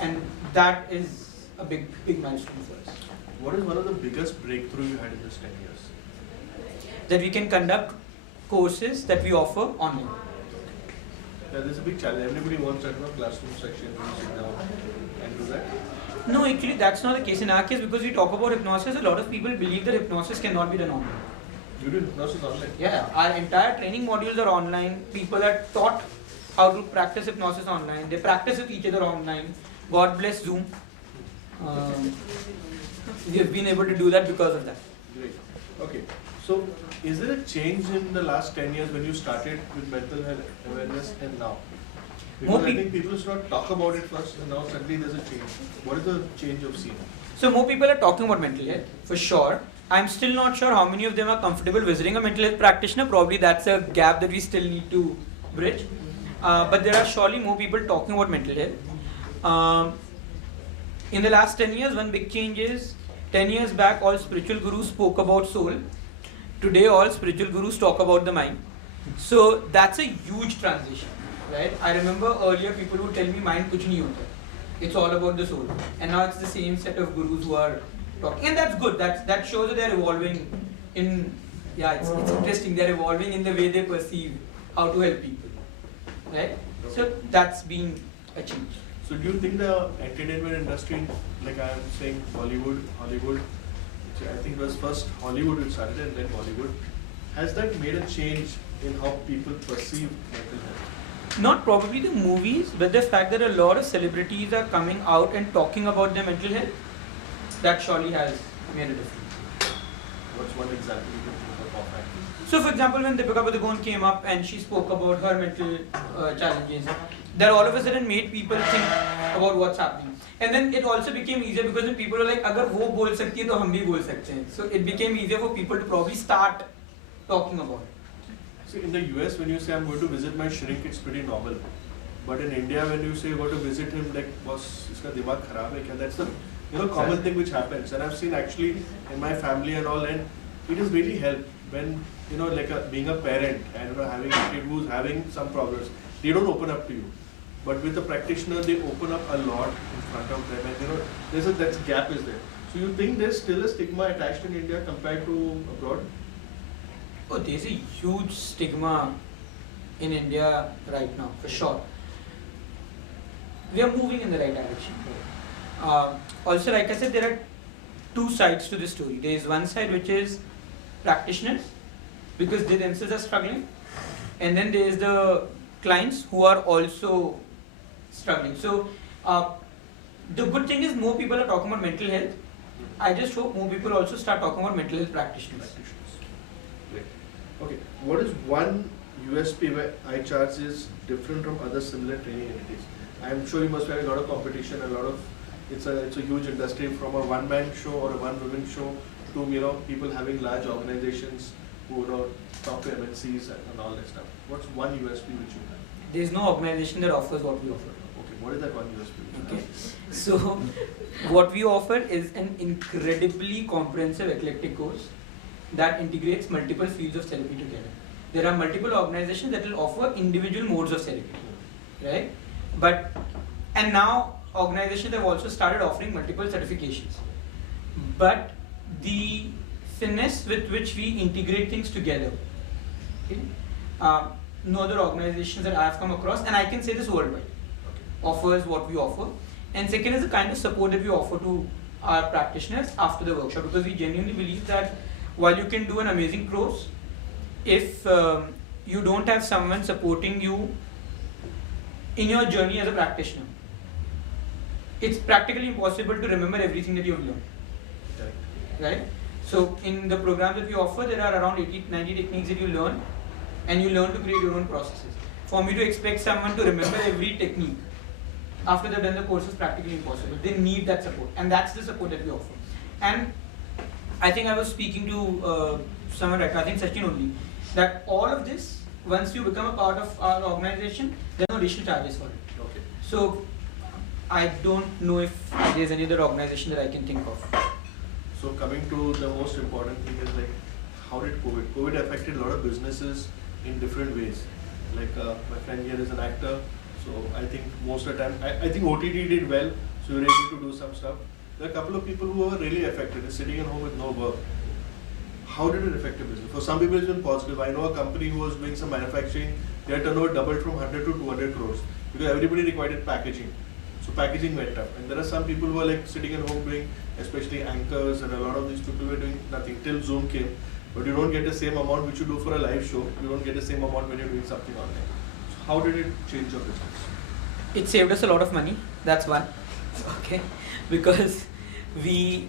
And that is a big milestone for us. What is one of the biggest breakthrough you had in this 10 years? That we can conduct courses that we offer online. Yeah, there's a big challenge. Everybody wants that classroom section, you sit down and do that. No, actually that's not the case. In our case, because we talk about hypnosis, a lot of people believe that hypnosis cannot be done online. You do hypnosis online? Yeah, our entire training modules are online. People are taught how to practice hypnosis online. They practice with each other online. God bless Zoom. We have been able to do that because of that. Great. Okay. So, is there a change in the last 10 years when you started with mental health awareness and now? Because I think people should not talk about it first, and now suddenly there's a change. What is the change you've seen? So more people are talking about mental health, for sure. I'm still not sure how many of them are comfortable visiting a mental health practitioner. Probably that's a gap that we still need to bridge. But there are surely more people talking about mental health. In the last 10 years, one big change is, 10 years back, all spiritual gurus spoke about soul. Today, all spiritual gurus talk about the mind. So that's a huge transition, right? I remember earlier people would tell me mind kuch nahi hota. It's all about the soul. And now it's the same set of gurus who are talking. And that's good. That shows that they're evolving in, it's interesting. They're evolving in the way they perceive how to help people, right? So that's been a change. So do you think the entertainment industry, like I am saying Hollywood, which I think was first Hollywood which started and then Bollywood, has that made a change in how people perceive mental health? Not probably the movies, but the fact that a lot of celebrities are coming out and talking about their mental health, that surely has made a difference. What's one example you can think of offhand? So for example, when Deepika Padukone came up and she spoke about her mental challenges, that all of a sudden made people think about what's happening. And then it also became easier because when people were like, agar wo bol sakti hai, to hum bhi bol sakte hain. So it became easier for people to probably start talking about it. So in the US, when you say I'm going to visit my shrink, it's pretty normal. But in India, when you say you go to visit him, like, boss, iska dimag kharab hai kya? That's the common thing which happens. And I've seen actually in my family and all, and it has really helped when being a parent and having a kid who's having some problems. They don't open up to you. But with a practitioner, they open up a lot in front of them, and there's that gap is there. So you think there's still a stigma attached in India compared to abroad? Oh, there's a huge stigma in India right now, for sure. we are moving in the right direction. Also, like I said, there are two sides to the story. There is one side which is practitioners, because they themselves are struggling, and then there is the clients who are also struggling. So the good thing is more people are talking about mental health. I just hope more people also start talking about mental health practitioners. Great. Okay, what is one USP where ICHARS is different from other similar training entities? I'm sure you must have a lot of competition, it's a huge industry, from a one-man show or a one-woman show to people having large organizations who talk to MNCs and all that stuff. What's one USP which you have? There is no organization that offers what we offer. Okay, what is that one USP? Okay, so what we offer is an incredibly comprehensive eclectic course that integrates multiple fields of therapy together. There are multiple organizations that will offer individual modes of therapy, right? And now organizations have also started offering multiple certifications. But the finesse with which we integrate things together, okay, no other organizations that I have come across, and I can say this worldwide, offers what we offer. And second is the kind of support that we offer to our practitioners after the workshop, because we genuinely believe that while you can do an amazing course, if you don't have someone supporting you in your journey as a practitioner, it's practically impossible to remember everything that you've learned, right? So in the program that we offer, there are around 80-90 techniques that you learn, and you learn to create your own processes. For me to expect someone to remember every technique after they've done the course is practically impossible. They need that support, and that's the support that we offer. And I think I was speaking to someone, I think Sachin only, that all of this, once you become a part of our organization, there are no additional charges for it. Okay. So I don't know if there's any other organization that I can think of. So coming to the most important thing is like, how did COVID affected a lot of businesses in different ways. Like my friend here is an actor, so I think most of the time, I think OTT did well, so we were able to do some stuff. There are a couple of people who were really affected, sitting at home with no work. How did it affect the business? For some people it's been positive. I know a company who was doing some manufacturing, their turnover doubled from 100 to 200 crores because everybody required packaging. So packaging went up. And there are some people who are like sitting at home doing, especially anchors, and a lot of these people were doing nothing till Zoom came. But you don't get the same amount which you do for a live show. You don't get the same amount when you're doing something online. So how did it change your business? It saved us a lot of money. That's one. Okay, because we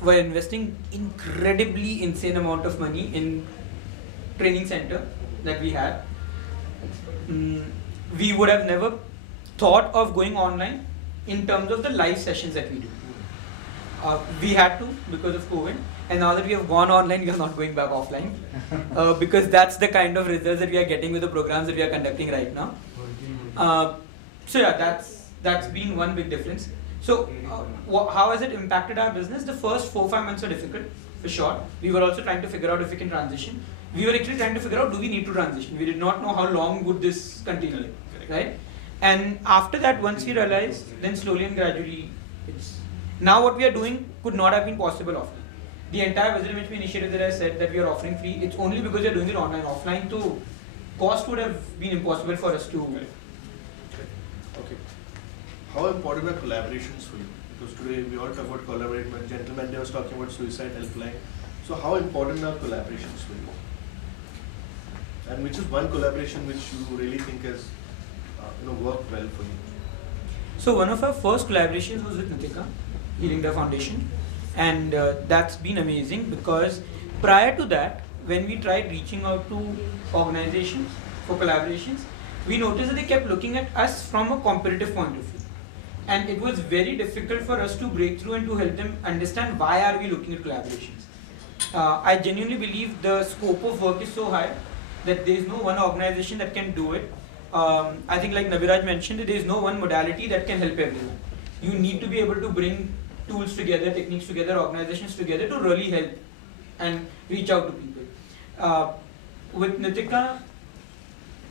were investing incredibly insane amount of money in training center that we had. We would have never thought of going online in terms of the live sessions that we do. We had to because of COVID, and now that we have gone online, we are not going back offline because that's the kind of results that we are getting with the programs that we are conducting right now. So yeah, that's been one big difference. So how has it impacted our business? The first 4-5 months were difficult, for sure. We were also trying to figure out if we can transition. We were actually trying to figure out, do we need to transition? We did not know how long would this continue, right? And after that, once we realized, then slowly and gradually, now what we are doing could not have been possible offline. The entire Visitor Image initiative that I said that we are offering free, it's only because we are doing it online. Offline, too, cost would have been impossible for us to. Okay. How important are collaborations for you? Because today we all talk about collaborating, but gentleman there was talking about suicide helpline. So how important are collaborations for you? And which is one collaboration which you really think has worked well for you? So one of our first collaborations was with Nitika, Healing the Foundation, and that's been amazing because prior to that, when we tried reaching out to organizations for collaborations, we noticed that they kept looking at us from a competitive point of view. And it was very difficult for us to break through and to help them understand why are we looking at collaborations. I genuinely believe the scope of work is so high that there is no one organization that can do it. I think like Naviraj mentioned, there is no one modality that can help everyone. You need to be able to bring tools together, techniques together, organizations together to really help and reach out to people. With Nitika,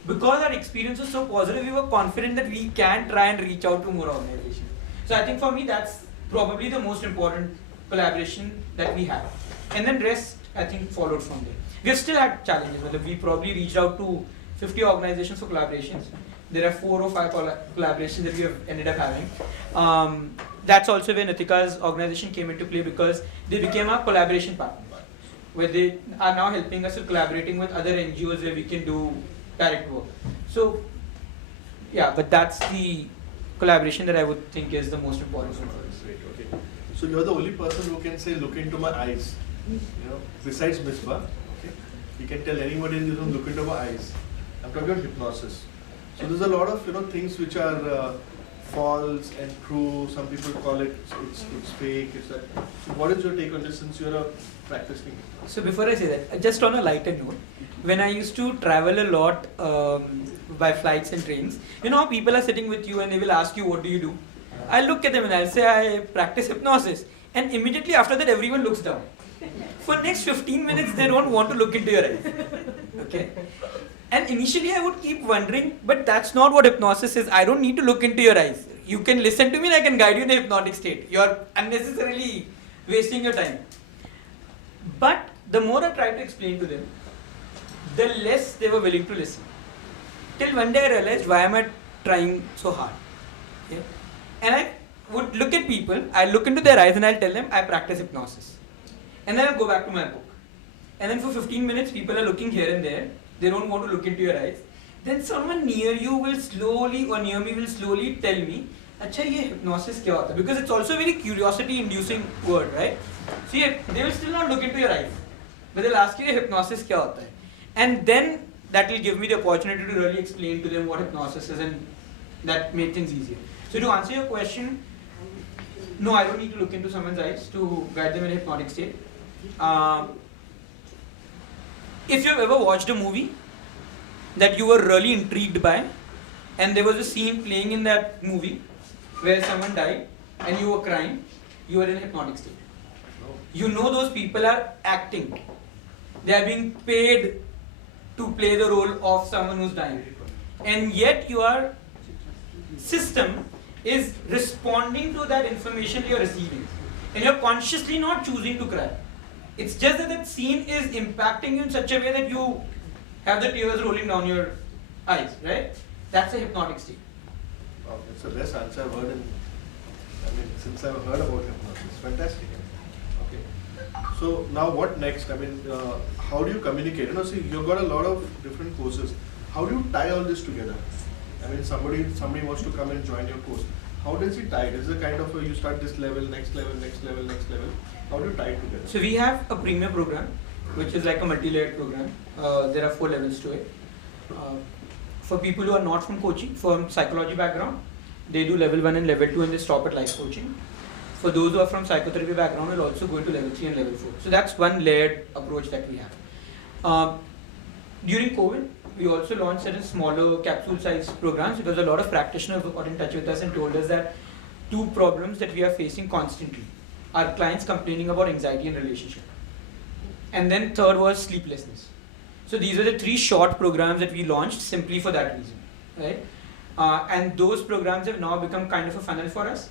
because our experience was so positive, we were confident that we can try and reach out to more organizations. So I think for me, that's probably the most important collaboration that we have. And then rest, I think, followed from there. We have still had challenges, whether we probably reached out to 50 organizations for collaborations. There are 4 or 5 collaborations that we have ended up having. That's also where Nitika's organization came into play, because they became our collaboration partner, where they are now helping us with collaborating with other NGOs where we can do direct work. So, yeah, but that's the collaboration that I would think is the most important one for us. Great, okay. So you're the only person who can say, look into my eyes, besides Misba, okay? You can tell anybody in this room, look into my eyes. I'm talking about hypnosis. So there's a lot of things which are false and true. Some people call it it's fake. It's that. So what is your take on this, since you're a practicing? So before I say that, just on a lighter note, when I used to travel a lot by flights and trains, how people are sitting with you and they will ask you, what do you do? I look at them and I'll say, I practice hypnosis. And immediately after that, everyone looks down. For next 15 minutes, they don't want to look into your eyes. Okay? And initially I would keep wondering, but that's not what hypnosis is. I don't need to look into your eyes. You can listen to me and I can guide you in a hypnotic state. You're unnecessarily wasting your time. But the more I tried to explain to them, the less they were willing to listen. Till one day I realized, why am I trying so hard? Okay? And I would look at people, I'll look into their eyes and I'll tell them, I practice hypnosis. And then I'll go back to my book. And then for 15 minutes, people are looking here and there. They don't want to look into your eyes. Then someone near you will slowly, or near me will slowly tell me, Acha, ye hypnosis kya hota hai? Because it's also a very curiosity-inducing word, right? So yeah, they will still not look into your eyes, but they'll ask you, hypnosis kya hota hai? And then that will give me the opportunity to really explain to them what hypnosis is, and that made things easier. So to answer your question, no, I don't need to look into someone's eyes to guide them in a hypnotic state. If you've ever watched a movie that you were really intrigued by, and there was a scene playing in that movie where someone died and you were crying, you were in a hypnotic state. You know those people are acting. They are being paid to play the role of someone who's dying. And yet your system is responding to that information you're receiving. And you're consciously not choosing to cry. It's just that that scene is impacting you in such a way that you have the tears rolling down your eyes, right? That's a hypnotic state. Wow, it's the best answer I've heard since I've heard about hypnosis. Fantastic. Okay. So now what next? How do you communicate? See, you've got a lot of different courses. How do you tie all this together? Somebody wants to come and join your course. How does it tie? Is it kind of you start this level, next level, next level, next level? How do you tie it together? So we have a premier program, which is like a multi-layered program. There are 4 levels to it. For people who are not from coaching, from psychology background, they do level 1 and level 2 and they stop at life coaching. For those who are from psychotherapy background, we'll also go into level 3 and level 4. So that's one layered approach that we have. During COVID, we also launched certain smaller capsule-sized programs because a lot of practitioners got in touch with us and told us that 2 problems that we are facing constantly are clients complaining about anxiety in relationship. And then third was sleeplessness. So these were the 3 short programs that we launched simply for that reason, right? And those programs have now become kind of a funnel for us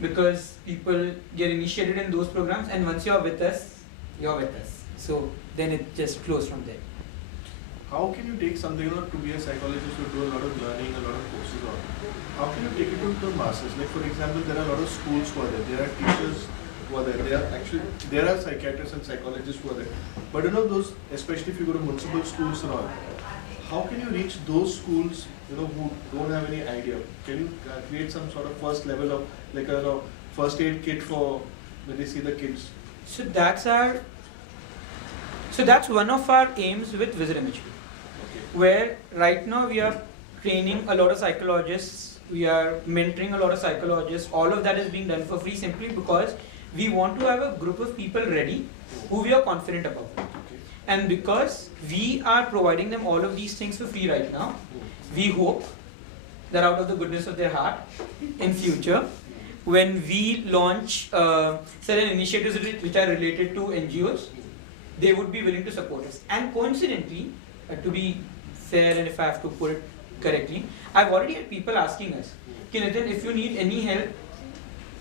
because people get initiated in those programs, and once you're with us, you're with us. So then it just flows from there. How can you take something to be a psychologist who do a lot of learning, a lot of courses on? How can you take it to the masses? Like for example, there are a lot of schools who are there. There are teachers who are there. There are psychiatrists and psychologists who are there. But those, especially if you go to municipal schools and all, how can you reach those schools, who don't have any idea? Can you create some sort of first level of like a first aid kit for when they see the kids? So that's one of our aims with Visit MHP, where right now we are training a lot of psychologists, we are mentoring a lot of psychologists. All of that is being done for free simply because we want to have a group of people ready who we are confident about. And because we are providing them all of these things for free right now, we hope that out of the goodness of their heart, in future, when we launch certain initiatives which are related to NGOs, they would be willing to support us. And coincidentally, to be fair and if I have to put it correctly, I've already had people asking us, Nitin, if you need any help,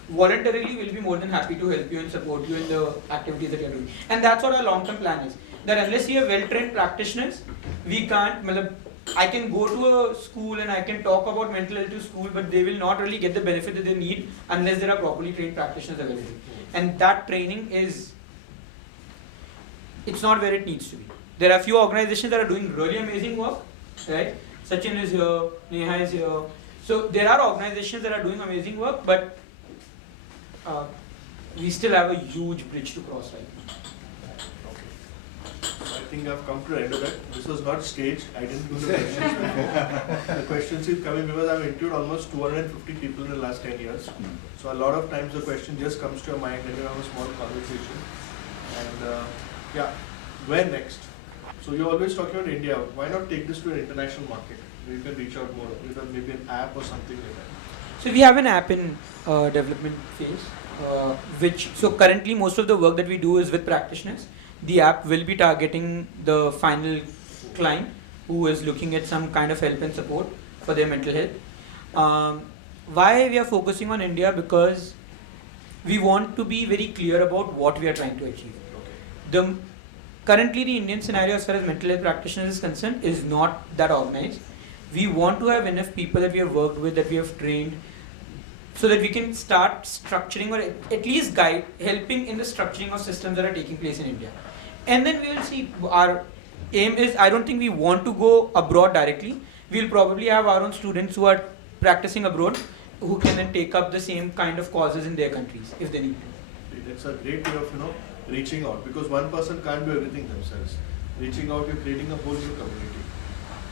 voluntarily we'll be more than happy to help you and support you in the activities that you're doing. And that's what our long-term plan is. That unless you have well-trained practitioners, we can't, I can go to a school and I can talk about mental health to school, but they will not really get the benefit that they need unless there are properly trained practitioners available. And that training it's not where it needs to be. There are few organizations that are doing really amazing work, right? Sachin is here, Neha is here. So there are organizations that are doing amazing work, but we still have a huge bridge to cross right now. I think I've come to the end of that. This was not staged. I didn't do the questions before. The questions keep coming because I've interviewed almost 250 people in the last 10 years. So a lot of times the question just comes to your mind and you have a small conversation. And yeah, where next? So you're always talking about India. Why not take this to an international market where you can reach out more? You know, maybe an app or something like that. So we have an app in development phase, so currently most of the work that we do is with practitioners. The app will be targeting the final client who is looking at some kind of help and support for their mental health. Why we are focusing on India? Because we want to be very clear about what we are trying to achieve. Currently the Indian scenario as far as mental health practitioners is concerned is not that organized. We want to have enough people that we have worked with, that we have trained, so that we can start structuring or at least helping in the structuring of systems that are taking place in India. And then we will see. Our aim is, I don't think we want to go abroad directly. We'll probably have our own students who are practicing abroad who can then take up the same kind of causes in their countries if they need to. That's a great way of reaching out, because one person can't do everything themselves. Reaching out, you're creating a whole new community.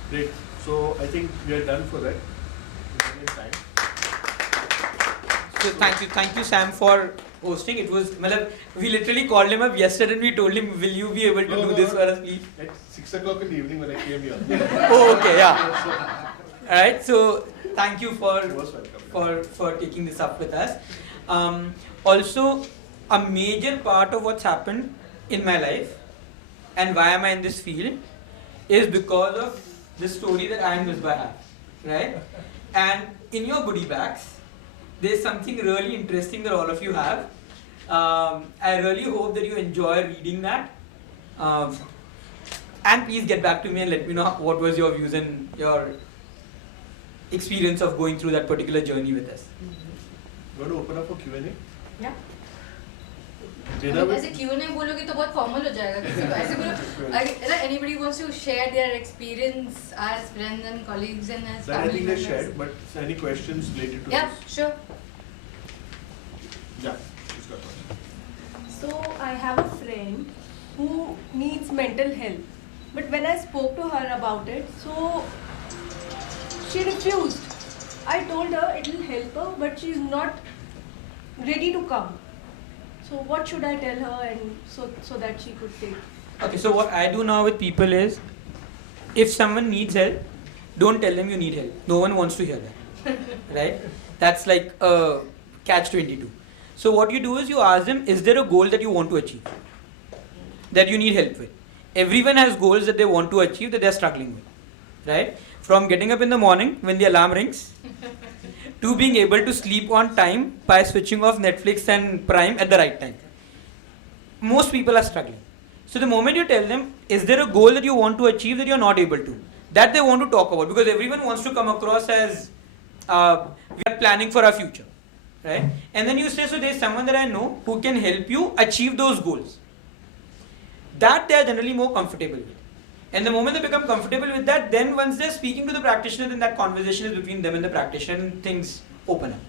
Great. So I think we are done for that. Time. So thank you Sam for hosting. It was, we literally called him up yesterday and we told him, will you be able to do this for us, please? At 6 o'clock in the evening when I came here. Oh, okay, yeah. Alright, so thank you for taking this up with us. Also, a major part of what's happened in my life and why am I in this field is because of the story that I and Misba have, right? And in your goodie bags, there's something really interesting that all of you have. I really hope that you enjoy reading that. And please get back to me and let me know what was your views and your experience of going through that particular journey with us. You want to open up for Q&A? Yeah. ऐसे Q&A बोलोगे तो बहुत formal हो जाएगा किसी को ऐसे बोलो anybody wants to share their experience as friends and colleagues and as family members. I think they shared, but any questions related to this? Yeah, sure. Yeah, she's got one. So I have a friend who needs mental help, but when I spoke to her about it, so she refused. I told her it will help her, but she is not ready to come. So what should I tell her and so that she could take? Okay, so what I do now with people is, if someone needs help, don't tell them you need help. No one wants to hear that, right? That's like a catch-22. So what you do is you ask them, is there a goal that you want to achieve, that you need help with? Everyone has goals that they want to achieve that they're struggling with, right? From getting up in the morning when the alarm rings, to being able to sleep on time by switching off Netflix and Prime at the right time. Most people are struggling. So the moment you tell them, is there a goal that you want to achieve that you're not able to? That they want to talk about, because everyone wants to come across as we are planning for our future, right? And then you say, so there's someone that I know who can help you achieve those goals. That they are generally more comfortable with. And the moment they become comfortable with that, then once they're speaking to the practitioner, then that conversation is between them and the practitioner and things open up.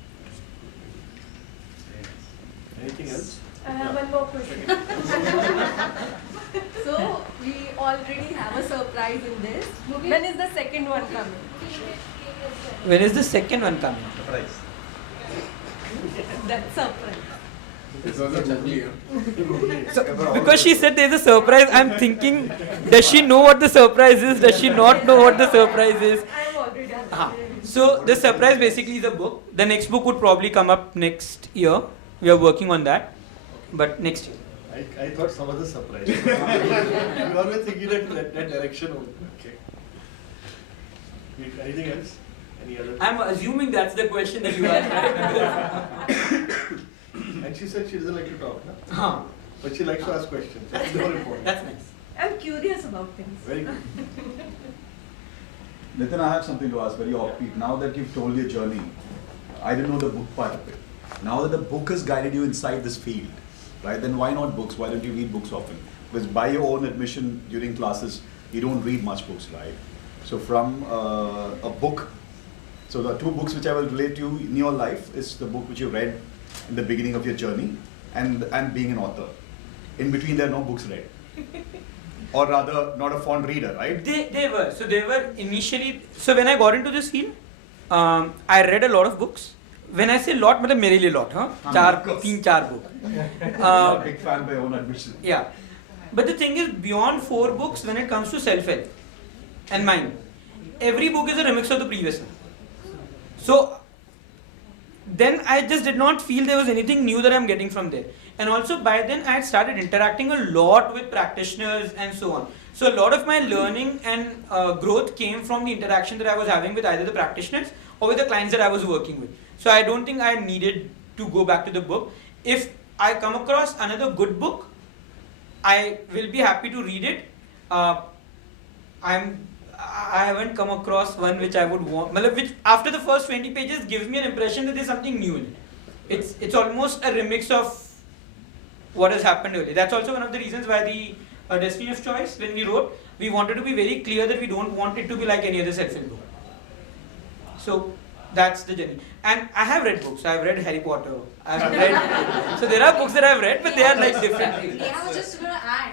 Anything else? I have one more question. So we already have a surprise in this. When is the second one coming? When is the second one coming? Surprise. That's surprise. So, because she said there's a surprise, I'm thinking, does she know what the surprise is? Does she not know what the surprise is? I'm already So the surprise basically is a book. The next book would probably come up next year. We are working on that, but next year. I thought some other surprise. You always thinking that direction only. Okay. Anything else? Any other? I'm assuming that's the question that you asked. And she said she doesn't like to talk, no? But she likes to ask questions. That's more important. That's nice. I'm curious about things. Very good. Nitin, I have something to ask, very offbeat. Now that you've told your journey, I didn't know the book part of it. Now that the book has guided you inside this field, right, then why not books? Why don't you read books often? Because by your own admission during classes, you don't read much books, right? So from a book, so the two books which I will relate to in your life is the book which you read in the beginning of your journey and being an author. In between there are no books read. Or rather, not a fond reader, right? They were. So they were initially, so when I got into this field, I read a lot of books. When I say lot, मतलब मेरे लिए lot, huh? 3-4 book. Big fan by own admission. Yeah. But the thing is, beyond 4 books, when it comes to self-help and mine, every book is a remix of the previous one. So then I just did not feel there was anything new that I'm getting from there. And also by then I had started interacting a lot with practitioners and so on. So a lot of my learning and growth came from the interaction that I was having with either the practitioners or with the clients that I was working with. So I don't think I needed to go back to the book. If I come across another good book, I will be happy to read it. I haven't come across one which I would want, which after the first 20 pages gives me an impression that there's something new in it. It's almost a remix of what has happened earlier. That's also one of the reasons why the Destiny of Choice, when we wrote, we wanted to be very clear that we don't want it to be like any other self-help book. So that's the journey. And I have read books. I've read Harry Potter. I've read. So there are books that I've read, but they are like different. I was just going to add,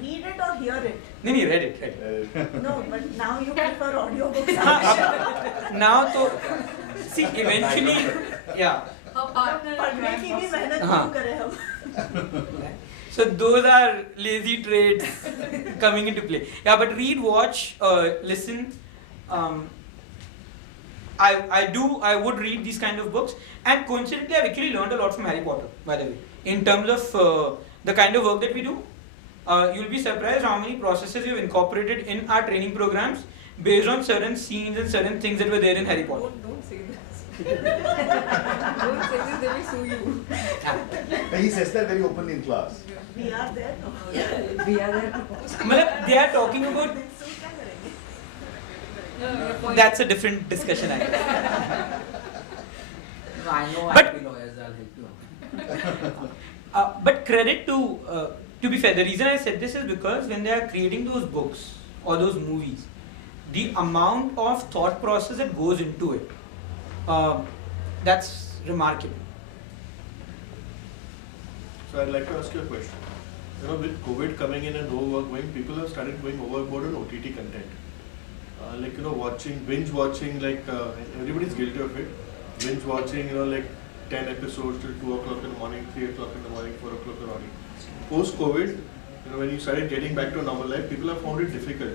read it or hear it. No, read it. No, but now you prefer audiobooks. Now, so see, eventually, yeah. पढ़ने की भी मेहनत क्यों करें हम? So those are lazy traits coming into play. Yeah, but read, watch, listen. I would read these kind of books, and coincidentally, I've actually learned a lot from Harry Potter. By the way, in terms of the kind of work that we do, you'll be surprised how many processes we've incorporated in our training programs based on certain scenes and certain things that were there in Harry Potter. Don't say this. Don't say this, they will sue you. He says that very openly in class. We are there. Yeah, we are there. They are talking about. That's a different discussion. I know But- IP lawyers, I'll help you. But credit to be fair, the reason I said this is because when they are creating those books or those movies, the amount of thought process that goes into it, that's remarkable. So I'd like to ask you a question. You know, with COVID coming in and no work going, people have started going overboard on OTT content. Like, you know, binge watching, like, everybody's guilty of it. Binge watching, you know, like 10 episodes till 2 o'clock in the morning, 3 o'clock in the morning, 4 o'clock in the morning. Post-COVID, you know, when you started getting back to a normal life, people have found it difficult.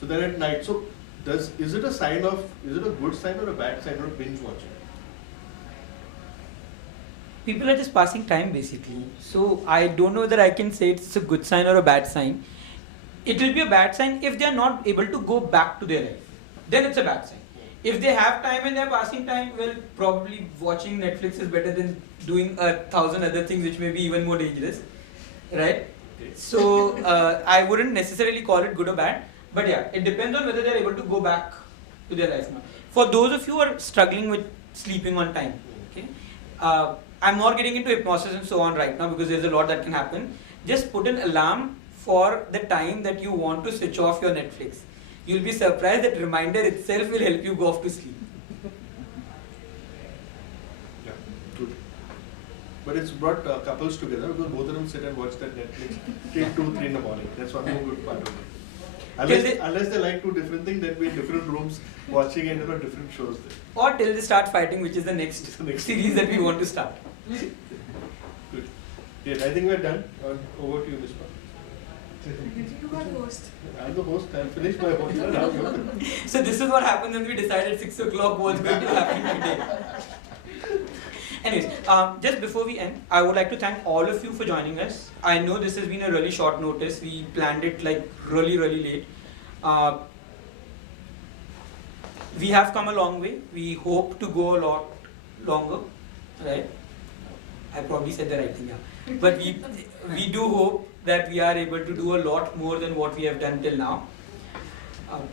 So then at night, so is it a good sign or a bad sign of binge watching? People are just passing time basically. So I don't know whether I can say it's a good sign or a bad sign. It will be a bad sign if they are not able to go back to their life. Then it's a bad sign. If they have time and they're passing time, well, probably watching Netflix is better than doing 1,000 other things which may be even more dangerous, right? So I wouldn't necessarily call it good or bad, but yeah, it depends on whether they're able to go back to their life now. For those of you who are struggling with sleeping on time, okay, I'm not getting into hypnosis and so on right now because there's a lot that can happen. Just put an alarm for the time that you want to switch off your Netflix. You'll be surprised that reminder itself will help you go off to sleep. Yeah, good. But it's brought couples together because both of them sit and watch that Netflix till 2, 3 in the morning. That's one more good part of it. Unless they like two different things, then we're in different rooms watching and different shows there. Or till they start fighting, which is the next series that we want to start. Good. Yes, I think we're done. Over to you, Misba. You are the host. I'm the host. I'm finished my host. So this is what happened when we decided 6 o'clock was going to happen today. Anyways, just before we end, I would like to thank all of you for joining us. I know this has been a really short notice. We planned it like really late. We have come a long way. We hope to go a lot longer, right? I probably said the right thing, yeah. But we do hope that we are able to do a lot more than what we have done till now.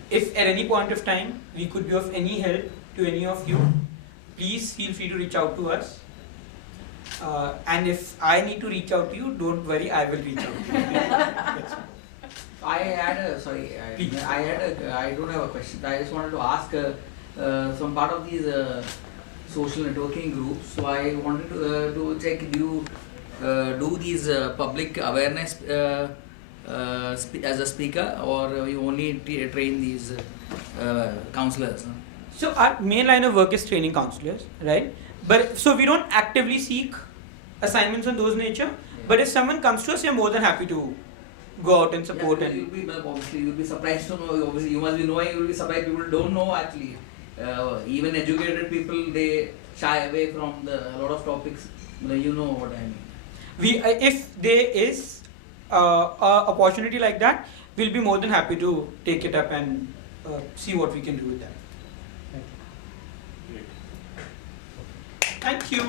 If at any point of time we could be of any help to any of you, please feel free to reach out to us. And if I need to reach out to you, don't worry, I will reach out to you. I had a, I don't have a question. I just wanted to ask some part of these social networking groups. So I wanted to check, do you do these public awareness as a speaker, or you only train these counselors? So our main line of work is training counselors, right? But so we don't actively seek assignments on those nature. But if someone comes to us, we are more than happy to go out and support. Yeah, you'll be surprised to know. Obviously, you must be knowing. You'll be surprised. People don't know actually. Even educated people, they shy away from a lot of topics. You know what I mean. If there is a opportunity like that, we'll be more than happy to take it up and see what we can do with that. Thank you.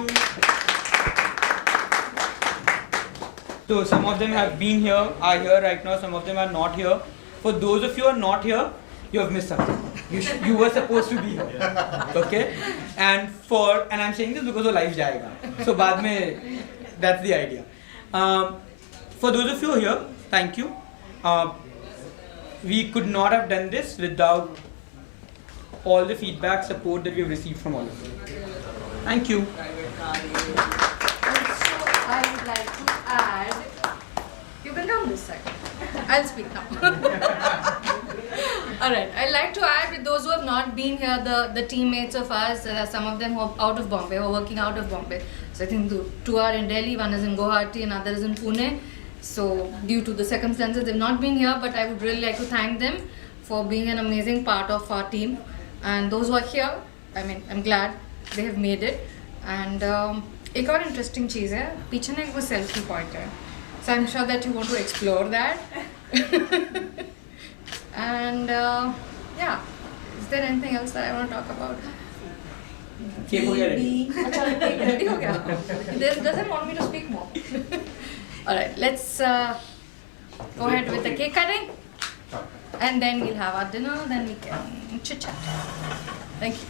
So some of them have been here, are here right now, some of them are not here. For those of you who are not here, you have missed something. You were supposed to be here. Okay? And I'm saying this because of life jayega. So baad mein, that's the idea. For those of you who are here, thank you. We could not have done this without all the feedback, support that we have received from all of you. Thank you. I would like to add, you can come this side. I'll speak now. Alright, I'd like to add, with those who have not been here, the teammates of us, some of them who are out of Bombay, who are working out of Bombay. So I think two are in Delhi, one is in Guwahati, another is in Pune. So due to the circumstances, they've not been here, but I would really like to thank them for being an amazing part of our team. And those who are here, I'm glad they have made it. And एक और interesting चीज़ है, पीछे ना एक वो selfie point है. So I'm sure that you want to explore that. And yeah, is there anything else that I want to talk about? Cake हो गया ready. अच्छा, cake ready हो गया. This doesn't want me to speak more. All right, let's go ahead with the cake cutting, and then we'll have our dinner. Then we can chit chat. Thank you.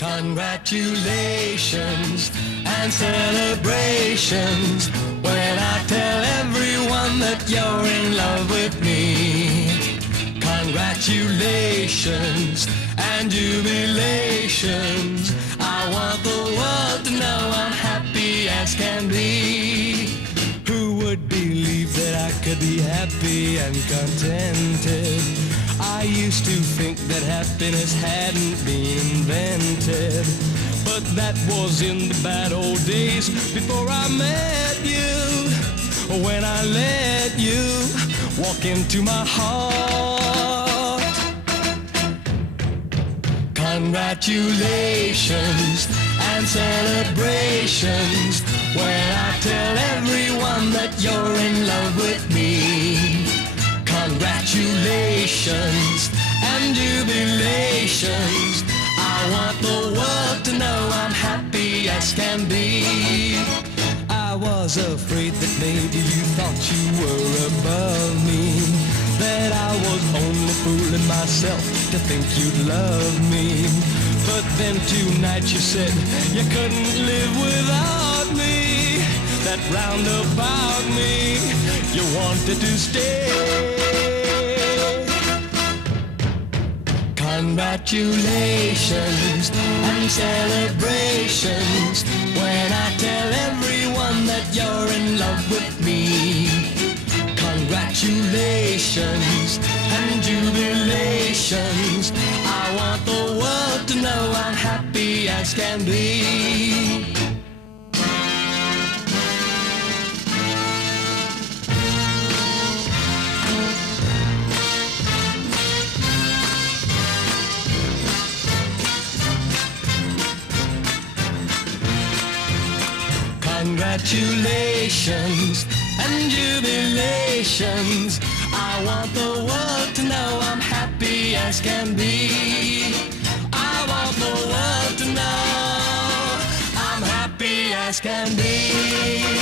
Congratulations and celebrations when I tell everyone that you're in love with me. Congratulations and jubilations. I want the world to know I'm happy as can be. Who would believe that I could be happy and contented? I used to think that happiness hadn't been invented, but that was in the bad old days before I met you. When I let you walk into my heart. Congratulations and celebrations when I tell everyone that you're in love with me. Congratulations and jubilations. I want the world to know I'm happy as can be. I was afraid that maybe you thought you were above me, that I was only fooling myself to think you'd love me. But then tonight you said you couldn't live without me, that round about me you wanted to stay. Congratulations and celebrations when I tell everyone that you're in love with me. Congratulations and jubilations. I want the world to know I'm happy as can be. Congratulations and jubilations. I want the world to know I'm happy as can be. I want the world to know I'm happy as can be.